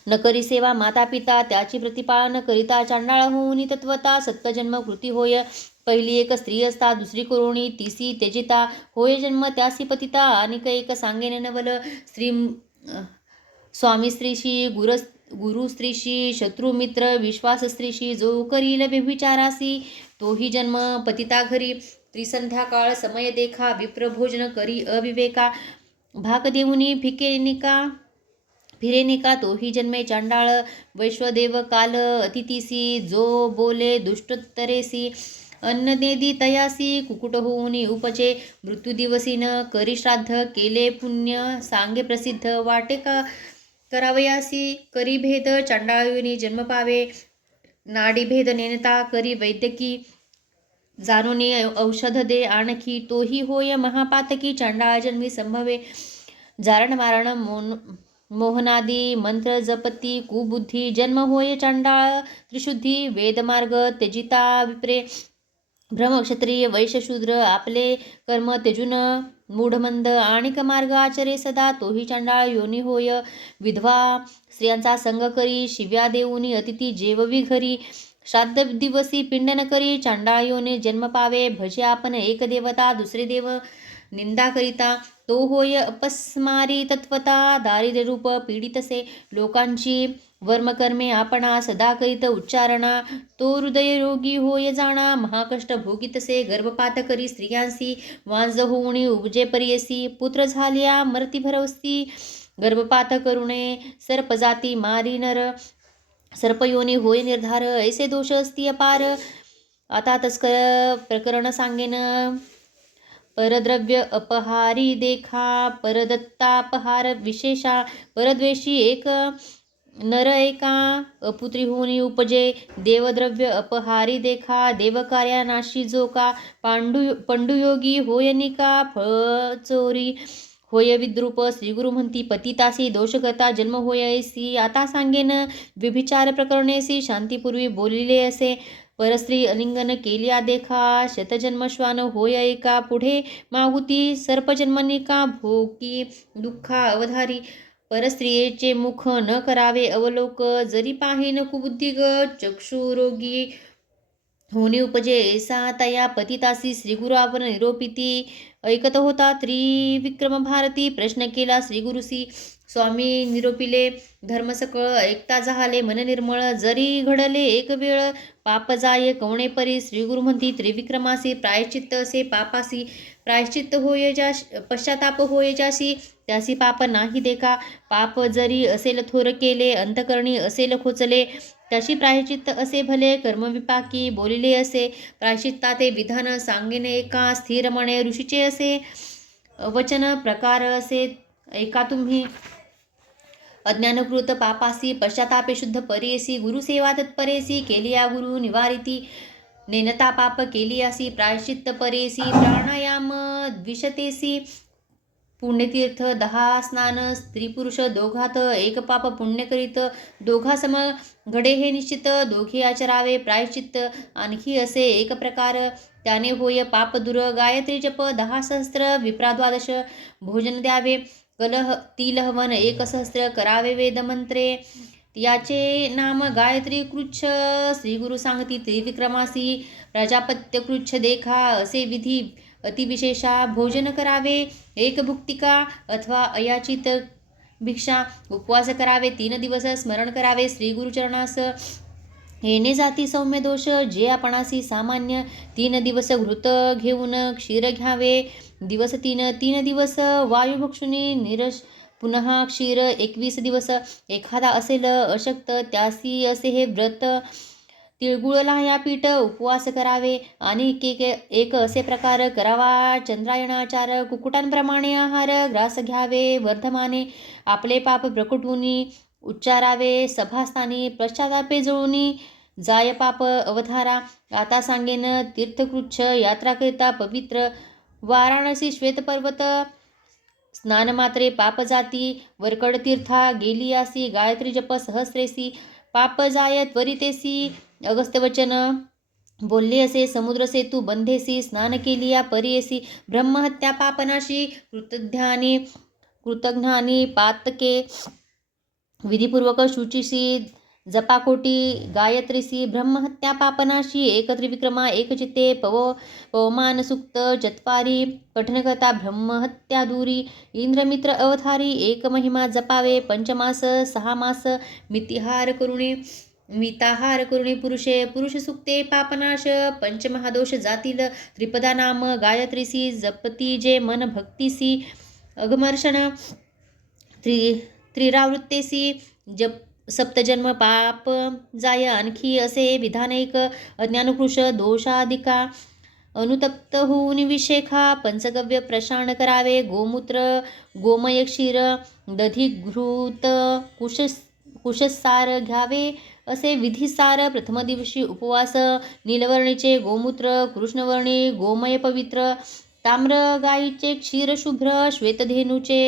न करी सेवा माता पिता त्याची प्रतिपालन करिता चांडाळ होऊनी तत्वता सत्वजन्म कृती होय पहिली एक स्त्री असता दुसरी करोणी तिसी त्यजिता होय जन्म त्यासी पतिता अनेक एक सांगेन नवल स्वामी स्त्रीशी गुरु स्त्रीशी शत्रुमित्र विश्वास स्त्रीशी जो करील व्यभिचारासी तोही जन्म पतिता घरी त्रिसंध्याकाळ समय देखा विप्रभोजन करी अविवेका भाग देऊनी फिरेनिका तोही जन्मे चांडाळ वैश्वदेव काल अतिथीसी जो बोले दुष्टोत्तरेसी अन्न देदी तयासी कुकुट होऊनी उपजे मृत्यूदिवसी न करी श्राद्ध केले पुण्य सांगे प्रसिद्ध वाटे का करावयासी करी भेद चांडाळयुनी जन्म पावे नाडी भेद नेनता करी वैद्यकी जाणूनी औषध दे आणखी तोही होय महापातकी चांडाळ जन्मी संभवे जारण मारण मोहनादी मंत्र जपती कुबुद्धी जन्म होय चांडाळ त्रिशुद्धी वेदमार्ग त्यजिता विप्रे ब्रह्मक्षत्रिय वैश्यशूद्र आपले कर्म त्यजून मूढमंद आणिक मार्ग आचरे सदा तोही चांडाळ योनी होय विधवा स्त्रियांचा संग करी शिव्या देऊनी अतिथी जेववी घरी श्राद्ध दिवसी पिंडन करी चांडाळ योनी जन्म पावे भजे आपण एक देवता दुसरे देव निंदा करिता तो होय अपस्मारी तत्वता दारिद्र्य रूप पीडितसे लोकांची वर्मकर्मे आपणा सदा करीत उच्चारणा तो हृदय रोगी होय जाणा महाकष्ट भोगितसे गर्भपात करी स्त्रियांसी वांज होऊनी उपजे परियसी पुत्र झाल्या मरती भरवस्ती गर्भपात करुणे सर्पजाती मारी नर सर्पयोनी होय निर्धार ऐसे दोष असती अपार आता तस्कर प्रकरण सांगेन परद्रव्य अपहारी देखा परदत्तापहार विशेषा परद्वेषी एक नर एका अपुत्री होऊनी उपजे देवद्रव्य अपहारी देखा देवकार्यानाशी जोका पंडुयोगी होयनिका फळचोरी होय विद्रूप श्रीगुरु म्हणती पतितासी दोषकर्ता जन्म होय ऐसी आता सांगेन व्यभिचार प्रकरणेसी शांतीपूर्वी बोलिले असे परस्त्री अलिंगन केलिया देखा शतजन्मश्वान होय एका पुढे माहुती सर्पजन्मनिका भोगी दुःखा अवधारी परस्त्रियेचे मुख न करावे अवलोक जरी पाहिन कुबुद्धी चक्षुरोगी होनी उपजे ऐसा तया पतितासी श्रीगुरु आपण निरोपिती ऐकत होता त्रिविक्रम भारती प्रश्न केला श्रीगुरुसी स्वामी निरोपिले धर्म सकळ ऐकता झाले मन निर्मळ जरी घडले एक वेळ पाप जाय कवणे परी श्रीगुरु म्हणती त्रिविक्रमासी प्रायश्चित्त असे पापासी प्रायश्चित्त होय जाशी पश्चाताप होय जाशी त्यासी पाप नाही देखा पाप जरी असेल थोर केले अंतकरणी असेल खोचले त्याची प्रायश्चित्त असे भले कर्मविपाकी बोलिले असे प्रायश्चित्ता ते विधान सांगेने एका स्थिर मने ऋषीचे असे वचन प्रकार असे ऐका तुम्ही अज्ञानकृत पापासी पश्चातापे शुद्ध परेसी गुरुसेवा तत्परेसी केली या गुरु निवारिती नेनता पाप केली असी प्रायश्चित्त परेसी प्राणायाम द्विशतेसी पुण्यतीर्थ 10 स्नान स्त्री पुरुष दोघात एक पाप पुण्य करीत दोघा सम घडे हे निश्चित दोघे आचरावे प्रायश्चित्त आणखी असे एक प्रकार त्याने होय पाप दूर गायत्री जप 10 सहस्त्र विप्रा 12 भोजन द्यावे कलह तिल हवन 1 सहस्त्र करावे वेद मंत्रे याचे नाम गायत्री कृच्छ श्री गुरु सांगती त्रिविक्रमासी प्रजापत्य कृच्छ देखा असे विधी अतिविशेषा भोजन करावे एक भुक्तिका अथवा अयाचित भिक्षा उपवास करावे 3 दिवस स्मरण करावे श्री गुरुचरणास येणे जाती सौम्य दोष जे आपणासी सामान्य 3 दिवस घृत घेऊन क्षीर घ्यावे दिवस 3 दिवस वायू भक्षुनी निरश पुन्हा क्षीर 21 दिवस एखादा असेल अशक्त त्यासी असे हे व्रत तिळगुळला या पीठ उपवास करावे आणि एक असे प्रकार करावा चंद्रायणाचार कुकुटांप्रमाणे आहार ग्रास घ्यावे वर्धमाने आपले पाप प्रकटूनी उच्चारावे सभास्थानी पश्चातापे जळूनी जाय पाप अवधारा आता सांगेन तीर्थकृच्छ यात्राकरिता पवित्र वाराणसी श्वेतपर्वत स्नानमात्रे पाप जाती वरकड तीर्था गेलियासी गायत्री जप सहस्रेसी पाप जाय त्वरितेसी अगस्त्यवचन बोलले असे समुद्र सेतू बंधेसी स्नान केलिया परियेसी ब्रह्महत्या पापनाशी कृतज्ञानी पातके विधिपूर्वक शुचिसी जपाकोटी गायत्रीसी ब्रह्महत्या पापनाशी एक त्रिविक्रमा एक चित्ते पवमान सुक्त चत्वारी पठनकर्ता ब्रह्महत्या दूरी इंद्रमित्र अवतारी एक महिमा जपावे 5 मास 6 मास मिताहार करुणे पुरुष सुक्ते पापनाश पंचमहादोष जातील त्रिपदा नाम गायत्रीसी जपती जे मन भक्तीसी अगमर्षण त्रिरावृत्तेसी जप सप्तजन्म पाप जाय आणखी असे विधानिक अज्ञानकृश दोषाधिका अनुतप्त होऊन विषेखा पंचगव्य प्रशान करावे गोमूत्र गोमय क्षीर दधी घृत कुशसार घ्यावे असे विधिसार प्रथम दिवशी उपवास नीलवर्णीचे गोमूत्र कृष्णवर्णी गोमय पवित्र ताम्र गायीचे क्षीर शुभ्र श्वेतधेनूचे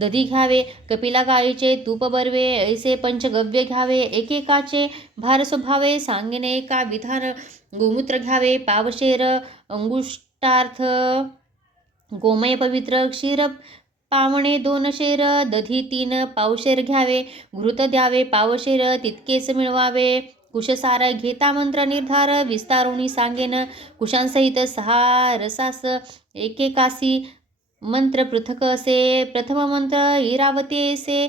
दधी घ्यावे कपिला गायीचे तूप बर्वे ऐसे पंचगव्य घ्यावे एकेकाचे भार स्वभावे सांगेने एका विधान गोमूत्र घ्यावे पावशेर अंगुष्टार्थ गोमय पवित्र क्षीर पावणे 2 शेर दधी 3 पावशेर घ्यावे घृत द्यावे पावशेर तितकेच मिळवावे कुशसार घेता मंत्र निर्धार विस्तारुणी सांगेन कुशांसहित 6 रसास एकेकासी मंत्र पृथक असे प्रथम मंत्र इरावतेसे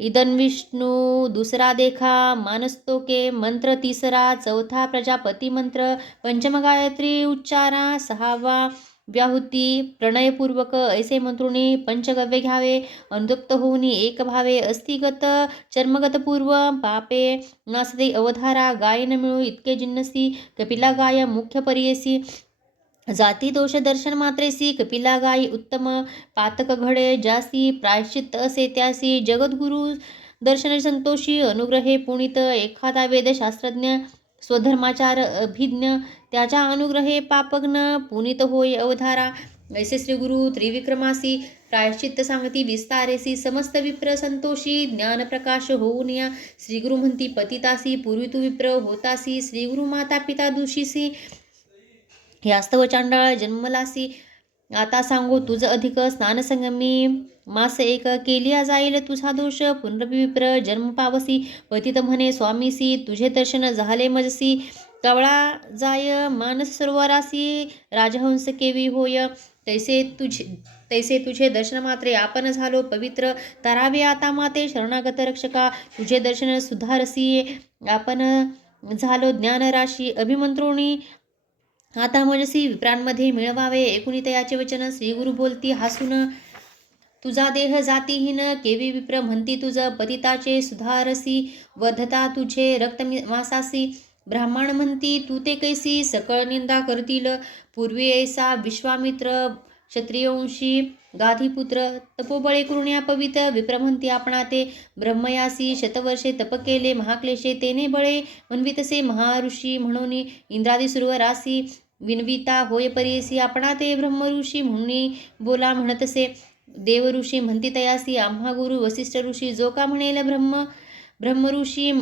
इदन विष्णू दुसरा देखा मानस्तोके मंत्र तिसरा चौथा प्रजापती मंत्र पंचम गायत्री उच्चारा 6वा व्याहुती प्रणयपूर्वक ऐसे मंत्रुणी पंचगव्य घ्यावे अनुतप्त होऊनी एक भावे अस्थिगत चर्मगत पूर्व पापे नासते अवधारा गाय न मिळू इतके जिन्नसी कपिला गाय मुख्य परियेसी जाती दोष दर्शन मात्रेसी कपिला गायी उत्तम पातक घडे जासी प्रायश्चित्त असे त्यासी जगद्गुरु दर्शन संतोषी अनुग्रहे पुणित एखादा वेदशास्त्रज्ञ स्वधर्माचार अभिज्ञ त्याच्या अनुग्रहे पापग्न पुनित होय अवधारा ऐसे श्री गुरु त्रिविक्रमासी प्रायश्चित्त सांगती विस्तारेसी समस्त विप्र संतोषी ज्ञान प्रकाश होऊन या श्रीगुरु म्हणती पतितासी पूर्वी तू विप्र होतासी श्रीगुरु माता पिता दूषीसी यास्तव चांडाळ जन्मलासी आता सांगू तुझ अधिक स्नानसंगमी मास 1 केलिया जाईल तुझा दोष पुनर्विप्र जन्म पावसी पतित म्हणे स्वामीसी तुझे दर्शन झाले मजसी कवळा जाय मानस सरोवरासी राजहंस केवी होय तैसे तुझे दर्शन मात्रे आपण झालो पवित्र तरावे आता माते शरणागत रक्षका तुझे दर्शन सुधारसी आपण झालो ज्ञानराशी अभिमंत्रोणी आता मजसी विप्रांमध्ये मिळवावे. एकूणी तयाचे वचन श्री गुरु बोलती हसून तुझा देह जातीहीन केवी विप्र म्हणती तुझ पतिताचे सुधारसी वधता तुझे रक्त मासासी ब्राह्मण म्हणती तू ते कैसी सकळ निंदा करतील पूर्वी ऐसा विश्वामित्र क्षत्रियवंशी गाधीपुत्र तपोबळे कृण्या पवित विप्र म्हणती आपणा ते ब्रह्मयासी शतवर्षे तप केले महाक्लेशे तेने बळे म्हणवितसे महाऋषी म्हणून इंद्रादी सुरवरासी विनविता होय परेसी आपणा ते ब्रह्मऋषी म्हणून बोला म्हणतसे देवऋषी म्हणती तयासी आम्हा गुरु वसिष्ठ ऋषी जो का म्हणेल ब्रह्मऋषी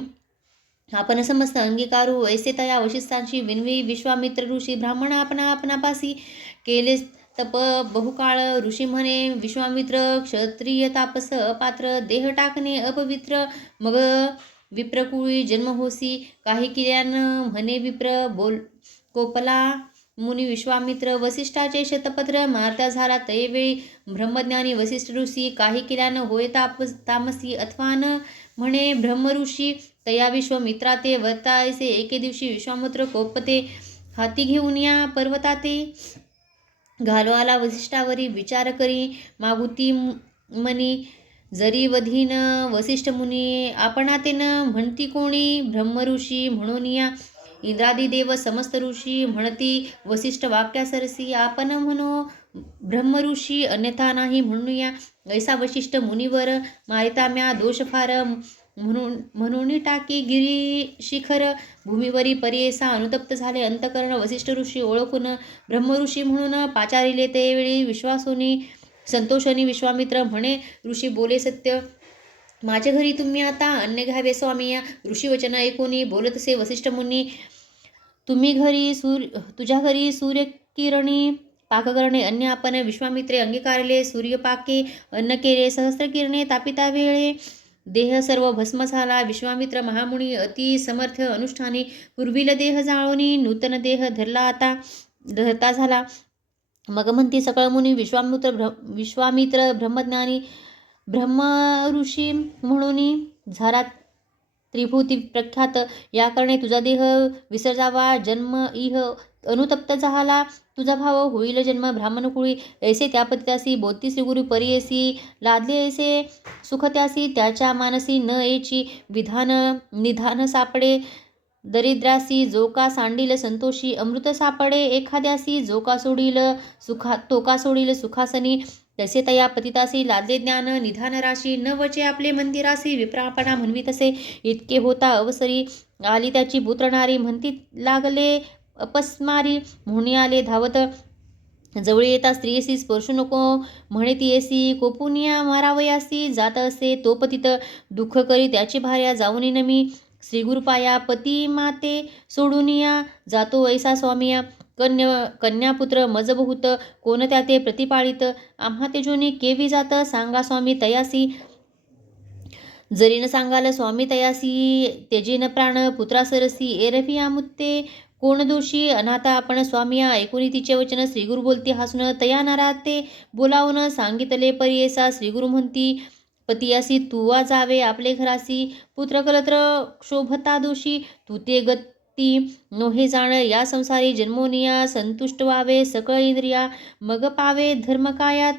आपण समस्त अंगीकारू ऐसे तया वशिष्ठांशी विनवी विश्वामित्र ऋषी ब्राह्मण आपणापासी केले तप बहुकाळ ऋषी म्हणे विश्वामित्र क्षत्रिय तापस अपात्र देह टाकणे अपवित्र मग विप्रकुळी जन्म होसी काही किल्यान म्हणे विप्र बोल कोपला मुनी विश्वामित्र वसिष्ठाचे शतपत्र मारता झाला तयवेळी ब्रह्मज्ञानी वसिष्ठ ऋषी काही किल्यानं होय तामसी अथवा न म्हणे ब्रह्मऋषी तया विश्वामित्रा ते वर्तायसे एके दिवशी विश्वामित्र कोपते हाती घेऊन या पर्वताते घालो आला वसिष्ठावरी विचार करी मागुती मनी जरी वधीन वसिष्ठ मुनी आपणातेन म्हणती कोणी ब्रह्मऋषी म्हणून या इंद्रादी देव समस्त ऋषी म्हणती वसिष्ठ वाक्या सरसी आपण म्हणो ब्रह्मऋषी अन्यथा नाही म्हणूया ऐसा वशिष्ठ मुनीवर मारिताम्या दोष फार म्हणून टाकी गिरी शिखर भूमीवरी परियेसा अनुतप्त झाले अंतकरण वसिष्ठ ऋषी ओळखून ब्रह्मऋषी म्हणून पाचारिले तेवेळी विश्वासोनी संतोषणी विश्वामित्र म्हणे ऋषी बोले सत्य माझ्या घरी तुम्ही आता अन्न घ्यावे स्वामी या ऋषीवचन ऐकून बोलत असे वसिष्ठ मुनी तुझ्या घरी सूर्यकिरणी पाक करणे अन्न आपण विश्वामित्रे अंगीकारले सूर्यपाके अन्न केले सहस्त्र किरणे तापिता वेळे देह सर्व भस्म झाला विश्वामित्र महामुनी अति समर्थ अनुष्ठानी पूर्वील देह जाळोनी नूतन देह धरता झाला मग म्हणती सकळ मुनी विश्वामित्र ब्रह्मज्ञानी ब्रह्म ऋषी म्हणून झाला त्रिभूती प्रख्यात या कारणे तुझा देह विसर्जावा जन्म इह अनुतप्त झाला तुझा भाव होईल जन्म ब्राह्मणकुळी ऐसे त्या पतितासी बोलती श्रीगुरु परियसी लादले ऐसे सुख त्यासी त्याच्या मानसी न याची निधान सापडे दरिद्रासी जो का सांडील संतोषी अमृत सापडे एखाद्यासी जो का सोडील सुखासनी तसे तया पतितासी लादले ज्ञान निधान राशी न वचे आपले मंदिरासी विप्रापणा म्हणवी तसे इतके होता अवसरी आली त्याची पुत्रनारी म्हणती लागले अपस्मारी म्हणून आले धावत जवळी येता स्त्रियसी स्पर्शू नको म्हणे ती येसी कोपुनिया मारावयासी जात असे तो पतित दुःख करी त्याची भार्या जाऊन नमी श्रीगुरुपाया पती माते सोडूनिया जातो ऐसा स्वामिया कन्यापुत्र मज बहुत कोण त्या ते प्रतिपाळित आम्हा तेजोनी केवी जात सांगा स्वामी तयासी जरी न सांगाल स्वामी तयासी तेजीन प्राण पुत्रासरसी एरवी आमुत्ते कोण दोषी अनाथा आपण स्वामिया ऐकून तिचे वचन श्रीगुरु बोलती हसून तया नाराते बोलावून सांगितले परियेसा श्रीगुरु म्हणती पतियासी तुवा जावे आपले घरासी पुत्र कलत्र क्षोभता दोषी तू ते गती नोहे जाण या संसारी जन्मोनिया संतुष्ट व्हावे सकळ इंद्रिया मग पावे धर्मकाया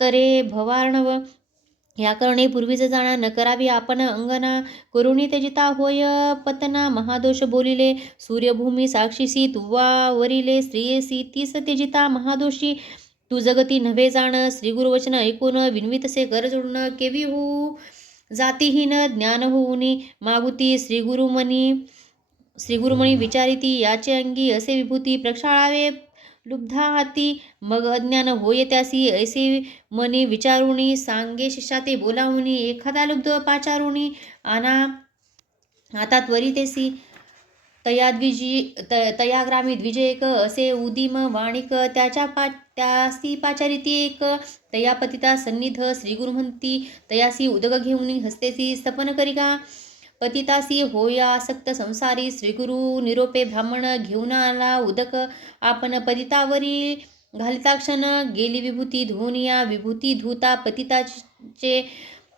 तरे भवार्णव या करणे पूर्वीच जाणा न करावी आपण अंगना करुणी त्यजिता होय पतना महादोष बोलिले सूर्यभूमी साक्षीसी तुवा वरिले स्त्रियेसी तीस त्यजिता महादोषी तू जगती नव्हे जाण श्रीगुरुवचन ऐकून विनवितसे कर जोडून केवी होऊ जातीहीन ज्ञान होऊनी मागुती श्रीगुरुमणी विचारिती याचे अंगी असे विभूती प्रक्षाळावे लुब्धा हाती मग अज्ञान होय त्यासी ऐसे मनी विचारुणी सांगे शिष्या ते बोलावुनी एखादा लुब्ध पाचारुणी आता त्वरितेसी तया ग्रामी द्विजयक असे उदिम वाणिक त्यासी पाचारिती एक तया पतिता सन्निध श्रीगुरु म्हणती तयासी उदक घेऊन हस्तेसी स्तपन करिका पतितासी होय आसक्त संसारी श्रीगुरु निरोपे ब्राह्मण घेऊन आला उदक आपण पतितावरी घालिताक्षण गेली विभूती धुवनिया विभूती धुता पतिताचे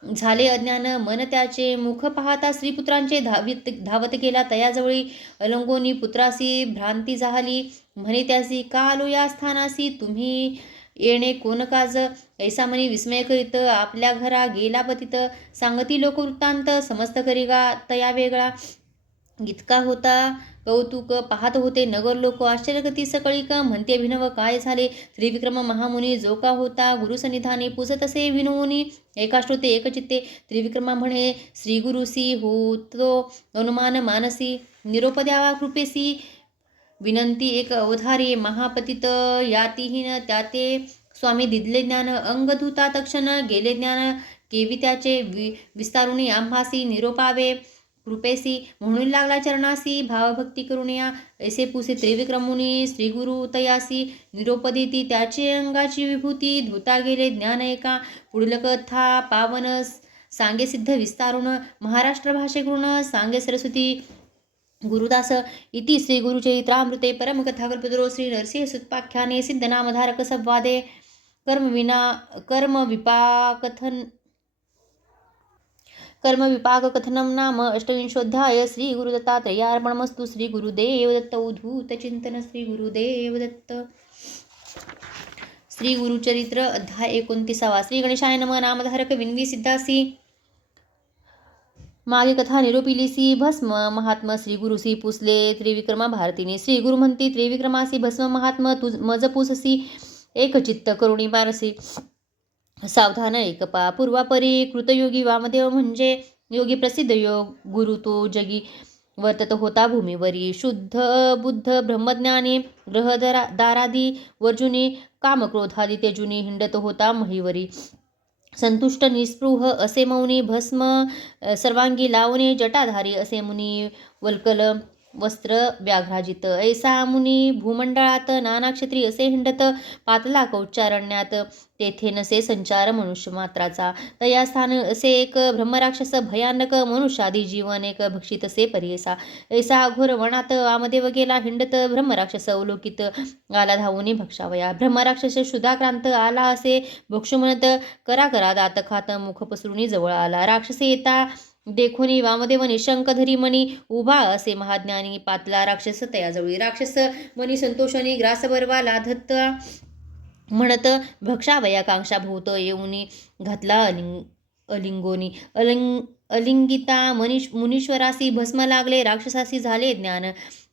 झाले अज्ञान मन त्याचे मुख पाहता स्त्रीपुत्रांचे धावत गेला तयाजवळी अलंगोनी पुत्रासी भ्रांती झाली म्हणे त्यासी का आलो या स्थानासी तुम्ही येणे कोण काज ऐसा मनी विस्मय करीत आपल्या घरा गेला पतित सांगती लोक वृत्तांत समस्त करिगा तया वेगळा इतका होता कौतुक पाहत होते नगर लोक आश्चर्यगती सकळीक म्हणते अभिनव काय झाले त्रिविक्रम महामुनी जो का होता गुरुसन्निधानी पुसत असे विनोनी एकाश्रोते एकचित्ते त्रिविक्रमा म्हणे श्री गुरुसी होतो अनुमान मानसी निरोप द्यावा कृपेसी विनंती एक अवधारी महापतित यातीहीन त्याते स्वामी दिदले ज्ञान अंगधुता तक्षण गेले ज्ञान केवी त्याचे विस्तारुणी आम्हासी निरोपावे कृपेसी म्हणून लागला चरणासी भावभक्ती करुणया ऐसे पुसे त्रिविक्रमुनी श्रीगुरु तयासी निरोप देती त्याचे अंगाची विभूती धुता गेले ज्ञान एका पुढील कथा पावन सांगे सिद्ध विस्तारुण महाराष्ट्र भाषेकडून सांगे सरस्वती गुरुदास इति श्री गुरुचरित्रामृते परमकथा कल्पतरो श्री नरसिंह सुत्पाख्याने सिद्धनामधारक संवादे कर्म विपाक कथनम नाम अष्टविंशोऽध्याय श्री गुरुदत्तात्रेयार्पणमस्तु श्री गुरुदेव दत्त उद्धूत चिंतन श्री गुरुदेव दत्त श्री गुरुचरित्र अध्याय 29 श्री गणेशाय नमः नामधारक विनवी सिद्धासी मागे कथा निरोपिलीसी भस्म महात्मा श्री गुरुसी पुसले त्रिविक्रमा भारतीने श्री गुरु म्हणती त्रिविक्रमासी भस्म महात्मा तुझ मज पुससी एकचित्त करुणी बारसी सावधान एकपा पूर्वापरी कृतयोगी वामदेव म्हणजे योगी प्रसिद्ध योग गुरु तो जगी वर्तत होता भूमीवरी शुद्ध बुद्ध ब्रह्मज्ञानी ग्रहदारादी वर्जुनी कामक्रोधादी तेजुनी हिंडत होता महीवरी संतुष्ट निस्पृह असे मौनी भस्म सर्वांगी लावणे जटाधारी असे मुनी वल्कल वस्त्र व्याघ्राजित ऐसा मुनी भूमंडळात नाना क्षेत्री असे हिंडत पातला कौच्चारण्यात तेथे नसे संचार मनुष्य मात्राचा तया स्थान असे एक ब्रह्मराक्षस भयानक मनुष्यादी जीवन एक भक्षित असे परियसा ऐसा घोर वनात वामदेव गेला हिंडत ब्रह्मराक्षस अवलोकित आला धावून भक्षावया ब्रह्मराक्षस शुद्धाक्रांत आला असे भक्षु म्हणत करा करा दात खात मुख पसरुनी जवळ आला राक्षसे येता देखोनी वामदेव निशंक धरी मणी उभा असे महाज्ञानी पातला राक्षस तयाजवळी राक्षस मनी संतोषाने ग्रास बरवा लाधत म्हणत भक्षावया कांक्षा भूत येऊनी घातला अलिंगोनी अलिंगिता मुनीश्वरासी भस्म लागले राक्षसासी झाले ज्ञान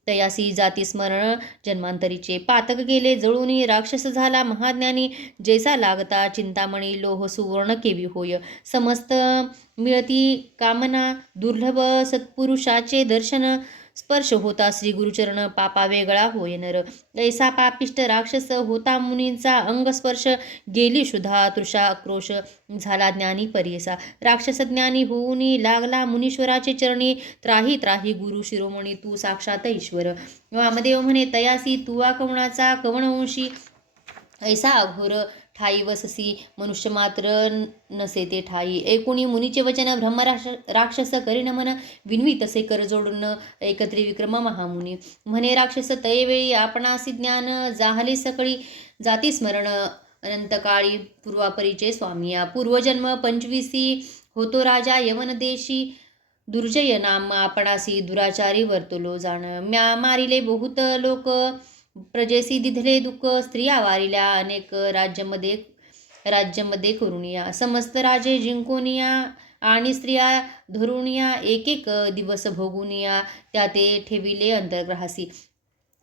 तयासी जाती स्मरण जन्मांतरीचे पातक गेले जळूनी राक्षस झाला महाज्ञानी जैसा लागता चिंतामणी लोह सुवर्ण केवी होय समस्त मिळती कामना दुर्लभ सत्पुरुषाचे दर्शन स्पर्श होता श्री गुरुचरण पापा वेगळा होय नर ऐसा पापिष्ट राक्षस होता मुनींचा अंगस्पर्श गेली शुद्धा तृषा आक्रोश झाला ज्ञानी परियसा राक्षस ज्ञानी होऊनी लागला मुनीश्वराचे चरणी त्राही त्राही गुरु शिरोमणी तू साक्षात ईश्वर वामदेव म्हणे तयासी तुवा कवणाचा कवणवंशी ऐसा अघोर ठाई वससी मनुष्य मात्र नसे ते ठाई ऐकुणी मुनीचे वचन राक्षस करीन मन विनवी तसे कर जोडून एकत्री विक्रम महामुनी म्हणे राक्षस तयवेळी आपणासी ज्ञान जाहले सकळी जाती स्मरण अनंतकाळी पूर्वापरीचे स्वामिया पूर्वजन्म 25 होतो राजा यवन देशी दुर्जय नाम आपणासी दुराचारी वर्तलो जाण म्या मारिले बहुत लोक प्रजेसी दिधले दुःख स्त्रिया वारिल्या अनेक राज्यामध्ये करुनिया समस्त राजे जिंकोनिया आणि स्त्रिया धरुनिया एक एक दिवस भोगुनिया त्या ते ठेविले अंतर्ग्रहासी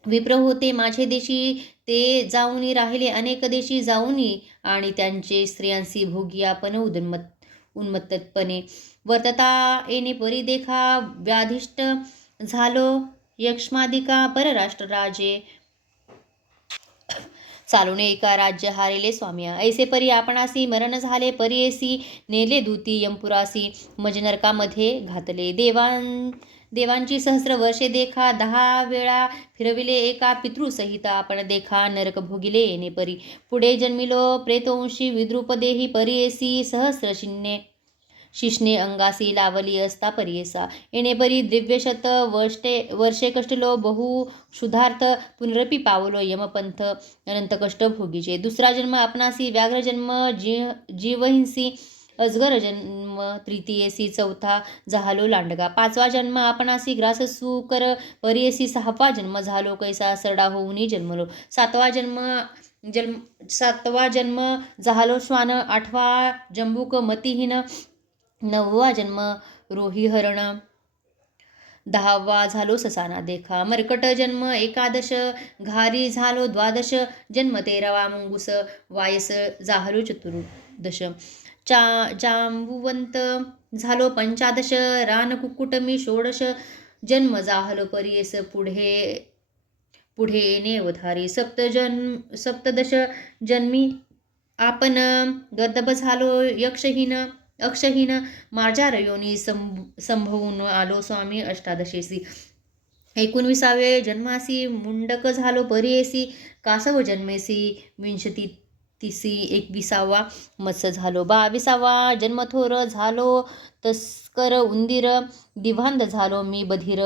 विप्र होते माझे देशी ते जाऊनी राहिले अनेक देशी जाऊनी आणि त्यांचे स्त्रियांसी भोगिया पण उन्मत्तपणे वर्तता येणे परी देखा व्याधिष्ट झालो यक्ष्मादिका परराष्ट्र राजे चालूने एका राज्य हारिले स्वामिया ऐसे परी आपणासी मरण झाले परियेसी नेले दूती यमपुरासी मज नरकामध्ये घातले देवांची सहस्र वर्षे देखा 10 वेळा फिरविले एका पितृसहित आपण देखा नरक भोगिले येणे परी पुढे जन्मिलो प्रेतवंशी विद्रुप देही परियेसी सहस्र शिष्णे अंगासी लावली असता परियेसा येणे परी दिव्यशत वर्षे कष्टलो बहु क्षुधार्थ पुनरपी पावलो यमपंथ अनंत कष्ट भोगीचे दुसरा जन्म आपणासी व्याघ्र जन्म जीवहिंसी अजगर जन्म तृतीयेसी चौथा झालो लांडगा पाचवा जन्म आपणासी ग्रास सुकर परियेसी 6वा जन्म झालो कैसा सरडा होऊनी जन्मलो 7वा जन्म सातवा जन्म झालो श्वान, आठवा जंबूक मतिहीन, नववा जन्म रोही हरण, दहावा झालो ससाना देखा, मर्कट जन्म एकादश, घारी झालो द्वादश जन्म, तेरावा मुंगूस वायस झालो चतुर्दश, जांबुवंत झालो पंचादश, रान कुक्कुटमी षोडश जन्म, जाहलो परियेस पुढे येणे अवधारी, सप्तदश जन्मी आपण, गर्दभ झालो अक्षहीन, मार्जार योनी संभवून आलो स्वामी अष्टादशेसी, 19व्या जन्मासी मुंडक झालो परियेसी, कासव जन्मेसी विंशतिसी, 21वा मत्स्य झालो, 22वा जन्मथोर झालो तस्कर उंदीर, दिवांध झालो मी बधीर,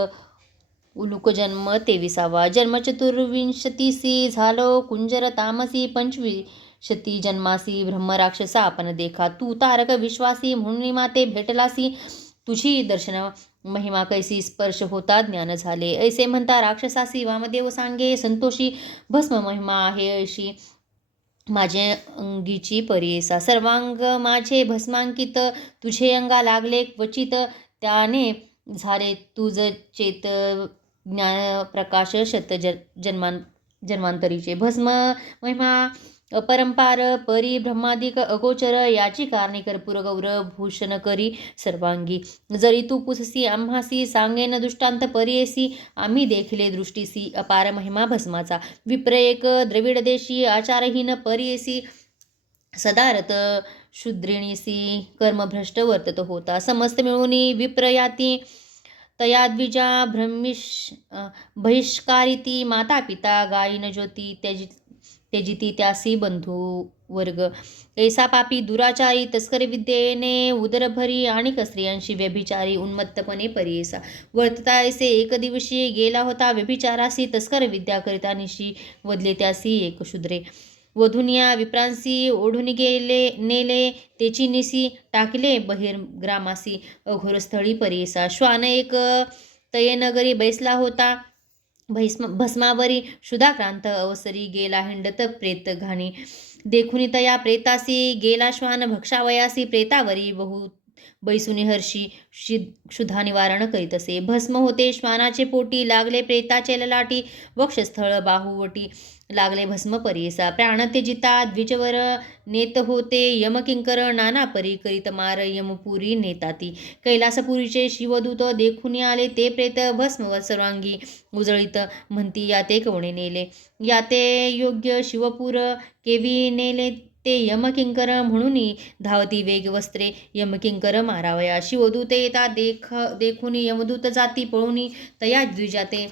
उलूक जन्म 23वा जन्म, चतुर्विंशतीसी झालो कुंजर तामसी, 25 जन्मासी ब्रह्मराक्षसा आपण देखा, तू तारक विश्वासी म्हणून माते भेटलासी, तुझी दर्शन महिमा कैसी स्पर्श होता ज्ञान झाले, ऐसे म्हणता राक्षसासी वामदेव सांगे संतोषी, भस्म महिमा आहे अशी माझे अंगीची परियेसा, सर्वांग माझे भस्मांकित, तुझे अंगा लागले क्वचित, त्याने झाले तुझ चेत ज्ञान प्रकाश शत जन्मांतरीचे, भस्म महिमा अपरंपार परी ब्रह्मादिक अगोचर, याची कारणे कर्पूर गौर भूषण करी सर्वांगी, जरी तू पुससी आम्हासी सांगेन दृष्टांत परियेसी, आम्ही देखिले दृष्टीसी अपार महिमा भस्माचा, विप्र एक द्रविड देशी आचारहीन परियेसी, सदारत शूद्रिणीसी कर्मभ्रष्ट वर्तत होता, समस्त मिळून विप्र याती तया द्विजा बहिष्कारिती, माता पिता गायीन ज्योती त्यजिती त्यासी बंधू वर्ग, ऐसा पापी दुराचारी तस्कर विद्येने उदरभरी, आणि स्त्रियांशी व्यभिचारी उन्मत्तपणे परियेसा, वर्तता ऐसे एक दिवशी गेला होता व्यभिचारासी, तस्कर विद्या करिता निशी वदले त्यासी एक शूद्रे, वधुनिया विप्रांसी ओढून नेले तेची निसी, टाकले बहिर्ग्रामासी अघोरस्थळी परियेसा, श्वान एक तयेनगरी बैसला होता भस्मावरी, क्षुधाक्रांत अवसरी गेला हिंडत प्रेत घाणी, देखुनी तया प्रेतासी गेला श्वान भक्षावयासी, प्रेतावरी बहु बैसुनी हर्षी क्षुधा निवारण करीत असे, भस्म होते श्वानाचे पोटी, लागले प्रेताचे ललाटी, वक्षस्थळ बाहुवटी, लागले भस्म परियेसा, प्राण त्यजिता द्विजवर नेत होते यमकिंकर, नाना परी करीत मार यमपुरी नेताती, कैलासपुरीचे शिवदूत देखुनी आले ते प्रेत, भस्म सर्वांगी उजळीत म्हणती याते कवणे नेले, याते योग्य शिवपूर केवी नेले ते यमकिंकर, म्हणून धावती वेग वस्त्रे यमकिंकर मारावया, शिवदूत येता देखुनी यमदूत जाती पळूनी, तया द्विजाते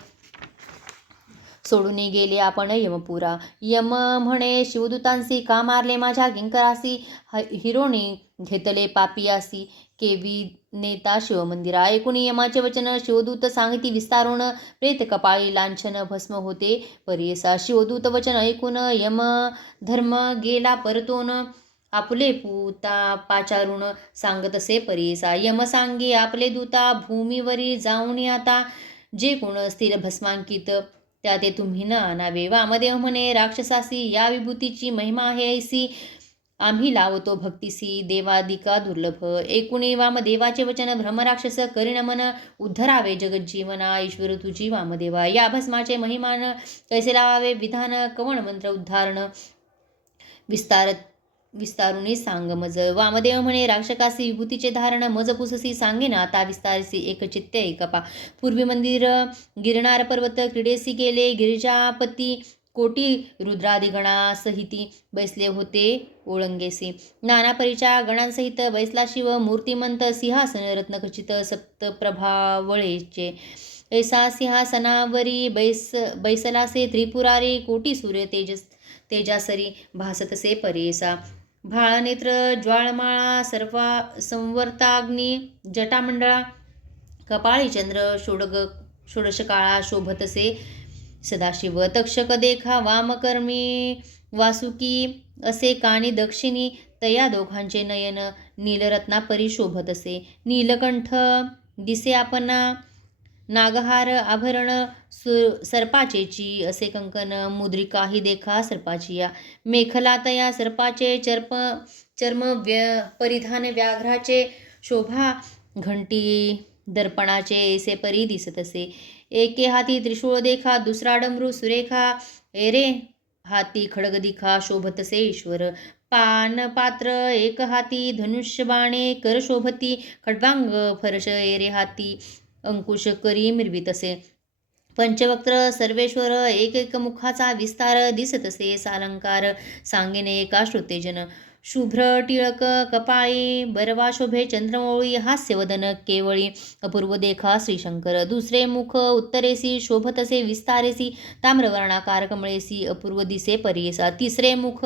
सोडून गेले आपण यमपुरा, यम म्हणे शिवदूतांसी का मारले माझ्या किंकरासी, हिरोणी घेतले पापियासी केवी नेता शिवमंदिरा, ऐकून यमाचे वचन शिवदूत सांगती विस्तारून, प्रेत कपाळी लांछन भस्म होते परियेसा, शिवदूत वचन ऐकून यम धर्म गेला परतून, आपले पूता पाचारून सांगतसे परियेसा, यम सांगे आपले दूता भूमीवरी जाऊन आता, जे कोण असतील भस्मांकित त्या ते तुम्ही न आणावे, वामदेव म्हणे राक्षसासी या विभूतीची महिमा आहे ऐसी, आम्ही लावतो भक्तीसी देवादिका दुर्लभ, एकूणी वामदेवाचे वचन भ्रमराक्षस करिणमन, उद्धरावे जगज्जीवना ईश्वर तुझी वामदेवा, या भस्माचे महिमान कैसे लावावे विधान, कवण मंत्र उद्धारण विस्तारुनी सांग मज, वामदेव म्हणे राक्षकासी विभूतीचे धारण, मज पुससी सांगेन आता विस्तारसी एकचित्ते एकपा, पूर्वी मंदिर गिरणार पर्वत क्रीडेसी गेले, गिरिजापती कोटी रुद्रादी गणासहिती बैसले होते ओळंगेसी, नाना परीच्या गणांसहित बैसला शिव मूर्तिमंत, सिंहासन रत्नखचित सप्तप्रभावळेचे, ऐसा सिंहासनावरी बैसलासे त्रिपुरारी, कोटी सूर्य तेजासरी भासतसे परियेसा, भाळनेत्र ज्वाळमाळा संवर्ताग्नी जटामंडळा, कपाळी चंद्र षोडशकाळा शोभतसे सदाशिव, तक्षक देखा वामकर्मी वासुकी, असे कानी दक्षिणी तया दोघांचे नयन नीलरत्नापरी शोभतसे, नीलकंठ दिसे आपणा नागहार आभरण सर्पाचेची असे कंकण मुद्रिकाही देखा सर्पाची या मेखला तया सर्पाचे चर्म परिधान व्याघ्राचे शोभा घंटी दर्पणाचे ऐसे परी दिसत असे. एके हाती त्रिशूळ देखा दुसरा डमरू सुरेखा एरे हाती खडग दिखा शोभतसे ईश्वर. पान पात्र एक हाती धनुष्य बाणे कर शोभती खड्वांग फरश एरे हाती अंकुश करी मिरवितसे. पंचवक्त्र सर्वेश्वर एक एक मुखाचा विस्तार दिसत असे. सालंकार सांगेने एका श्रुतेजन. शुभ्र टिळक कपाळी बरवा शोभे चंद्रमौळी हास्यवदन केवळी अपूर्व देखा श्रीशंकर. दुसरे मुख उत्तरेसी शोभतसे विस्तारेसी ताम्रवर्णाकार कमळेसी अपूर्व दिसे परियेसा. तिसरे मुख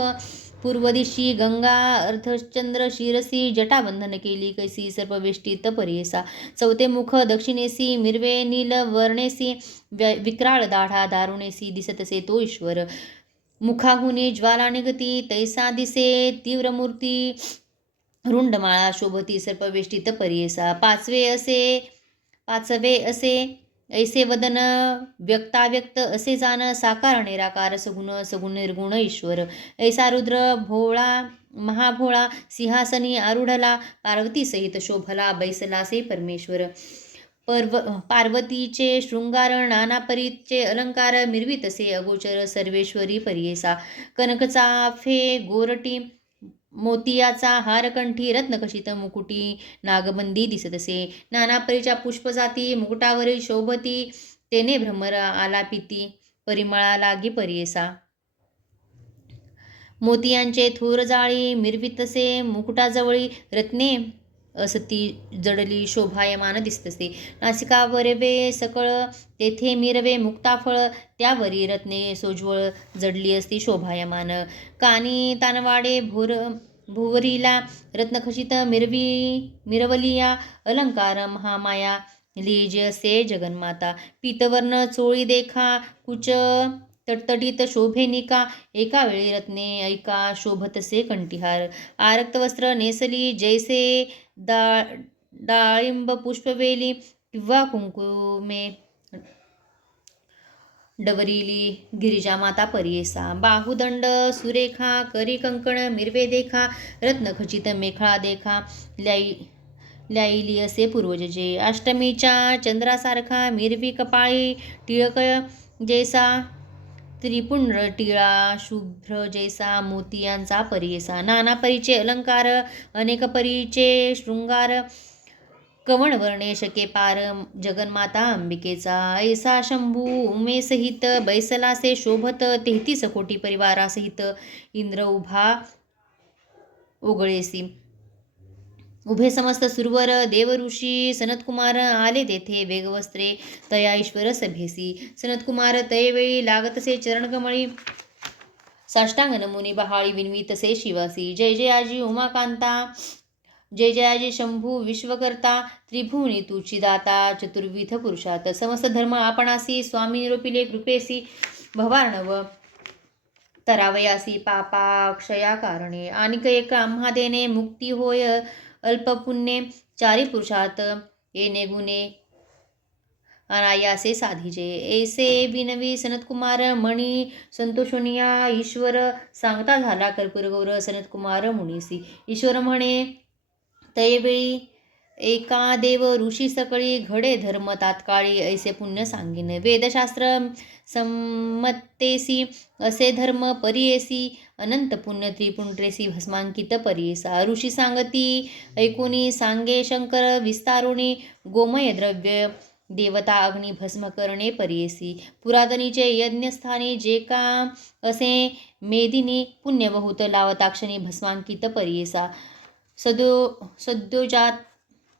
पूर्वदिशी गंगा अर्धचंद्र शिरसी जटाबंधन केली कैसी सर्पवेष्टित परियेसा. चौथे मुख दक्षिणेसी मिरवे नील वर्णेसी विक्राळ दाढा दारुणेसी दिसतसे तो ईश्वर. मुखाहुनी ज्वाला निगती तैसा दिसे तीव्रमूर्ती रुंडमाळा शोभती सर्पवेष्टित परियेसा. पाचवे असे ऐसे वदन व्यक्ताव्यक्त असे जाण साकार निराकार सगुण सगुण निर्गुण ईश्वर. ऐसा रुद्र भोळा महाभोळा सिंहासनी आरूढला पार्वती सहित शोभला बैसलासे परमेश्वर. पार्वतीचे शृंगार नाना परीचे अलंकार मिरवितसे अगोचर सर्वेश्वरी परियेसा. कनकचाफे गोरटी मोतियाचा हारकंठी रत्नकशित मुकुटी नागबंदी दिसतसे. नाना परीच्या पुष्पजाती मुकुटावरील शोभती तेने भ्रमर आलापिती परिमळा लागी परियेसा. मोतियांचे थोर जाळी मिरवितसे मुकुटाजवळी रत्ने असती जडली शोभायमान दिसतसे. नासिका वरवे सकळ तेथे मिरवे मुक्ताफळ त्यावरी रत्ने सोज्वळ जडली असती शोभायमान. कानी तानवाडे भुवरीला रत्नखचित मिरवलिया अलंकार महामाया लीज असे जगन्माता. पीतवर्ण चोळी देखा कुच तटतटीत शोभेनिका एका वेळी रत्ने ऐका शोभतसे कंठीहार. आरक्त वस्त्र नेसली जैसे डाळिंब पुष्पवेली किंवा कुंकुमे डवरिली गिरिजामाता परियेसा. बाहुदंड सुरेखा करी कंकण मिरवे देखा रत्नखचित मेखळा देखा ल्याईली असे पूर्वजजे. अष्टमीच्या चंद्रासारखा मिरवी कपाळी टिळक जैसा त्रिपुंड टिळा शुभ्र जैसा मोतियांचा परियेसा. नाना परीचे अलंकार अनेक परीचे शृंगार कवणवर्णे शके पार जगन्माता अंबिकेचा. ऐसा शंभू उमेसहित बैसलासे शोभत 33 कोटी परिवारासहित इंद्र उभा ओगळेसी. उभे समस्त सुरवर देवऋषी सनतकुमार आले तेथे वेगवस्त्रे तया ईश्वर सभेसी. सनतकुमार तयवेळी लागतसे चरणकमळी साष्टांग नमुनी बहाळी विनवीतसे शिवासी. जय जयाजी उमाकांता जय जयाजी शंभू विश्वकर्ता त्रिभुवनी तुची दाता चतुर्विध पुरुषात. समस्त धर्म आपणासी स्वामी निरोपिले कृपेसी भवार्णव तरावयासी पापा क्षया कारणे. आणिक एक आम्हा देणे मुक्ती होय अल्पपुण्ये चारी पुरुषात येणे गुणे अनायासे साधिजे. ऐसे विनवी सनतकुमार मणी संतोषुनिया ईश्वर सांगता झाला कर्पूरगौर सनतकुमार मुनीसी. ईश्वर म्हणे तयवेळी एका देव ऋषी सकळी घडे धर्म तात्काळी ऐसे पुण्य सांगिन. वेदशास्त्र संमत्तेसी असे धर्म परियेसी अनंत पुण्य त्रिपुंड्रेसी भस्मांकित परियेसा. ऋषी सांगती ऐकुनी सांगे शंकर विस्तारुणी गोमय द्रव्य देवता अग्नी भस्म करणे परियेसी. पुरातनीचे यज्ञस्थानी जे का असे मेदिनी पुण्य बहुत लावताक्षणी भस्मांकित परियेसा.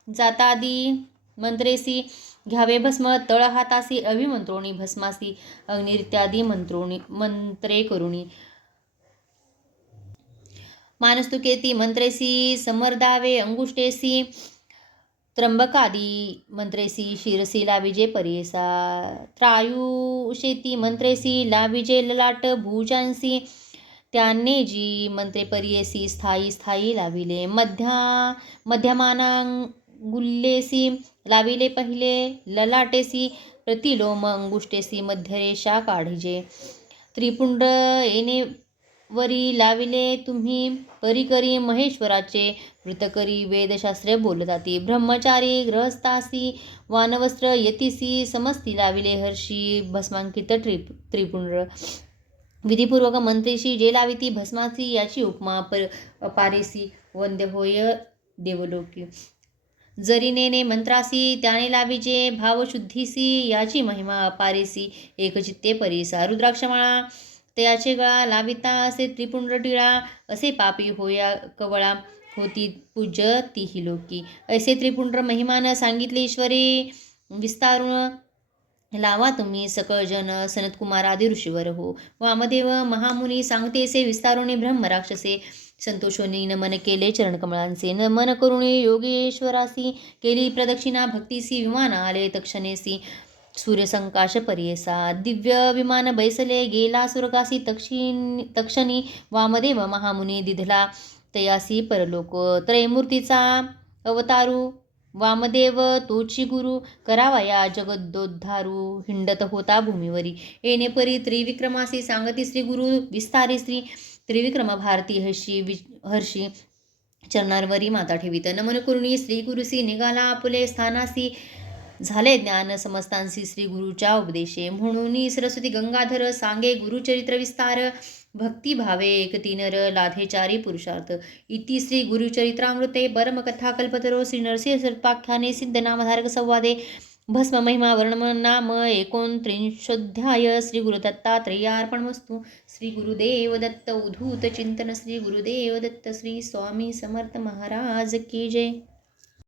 जातादी मंत्रेसी घ्यावे भस्म तळ हातासी अभिमंत्रोणी भस्मासी अग्निरित्यादी मंत्रे करुणी. मानस्तुकेती मंत्रेसी समर्दावे अंगुष्टेसी त्र्यंबकादी मंत्रेसी शिरसी लाविजे परियेसा. त्रायुषेती मंत्रेसी लाविजे ललाट भुजांसी त्याने जी मंत्रे परियेसी स्थायी स्थायी लाविले. गुल्लेसी लाविले पहिले ललाटेसी प्रतिलोम अंगुष्टेसी मध्यरेषा काढिजे. त्रिपुंड येणे वरी लाविले तुम्ही परिकरी महेश्वराचे वृतकरी वेदशास्त्रे बोलताती. ब्रह्मचारी गृहस्थासी वानवस्त्र यतीसी समस्ती लाविले हर्षी भस्मांकित त्रिपुंड. विधिपूर्वक मंत्रीशी जे लाविती भस्मासी याची उपमा पारेसी वंद्य होय देवलोकी. जरी नेने मंत्रासी त्याने लाविजे भावशुद्धीसी याची महिमा अपारेसी एकचित्ते परीसा. रुद्राक्षमाळा तयाचे गळा लाविता असे त्रिपुंड टिळा असे पापी होया कवळा होती पूज्य तीही लोकी. ऐसे त्रिपुंड महिमान सांगितले ईश्वरी विस्तारून लावा तुम्ही सकळ जन सनतकुमार आदी ऋषीवर हो. वामदेव महामुनी सांगतेसे विस्तारुणी ब्रह्म राक्षसे संतोषोनी नमन केले चरणकमळांचे. नमन करुणी योगेश्वरासी केली प्रदक्षिणा भक्तीसी विमान आले तक्षणेसी सूर्यसंकाश परियेसा. दिव्य विमान बैसले गेला स्वर्गासी तक्षणी वामदेव महामुनी दिधला तयासी परलोक. त्रयमूर्तीचा अवतारू वामदेव तोची गुरु करावया जगदोद्धारू हिंडत होता भूमीवरी. येणे परी त्रिविक्रमासी सांगती श्री गुरु विस्तारी श्री त्रिविक्रम भारती हर्षी चरणांवरी माता ठेवित. नमन करुणी श्री गुरुसी निघाला आपुले स्थानासी झाले ज्ञान समस्तांसी श्री गुरुच्या उपदेशे. म्हणून सरस्वती गंगाधर सांगे गुरुचरित्र विस्तार भक्ती भावे एकती नर लाधे चारी पुरुषार्थ. इति श्री गुरुचरित्रामृते परमकथा कल्पतरो श्री नरसिंह सर्पाख्याने सिद्ध नामधारक संवादे भस्म महिमा वर्णन नाम 39 श्री गुरुदत्तात्रेयार्पणमस्तु. श्री गुरुदेव दत्त उद्धूत चिंतन. श्री गुरुदेव दत्त. श्री स्वामी समर्थ महाराज की जय.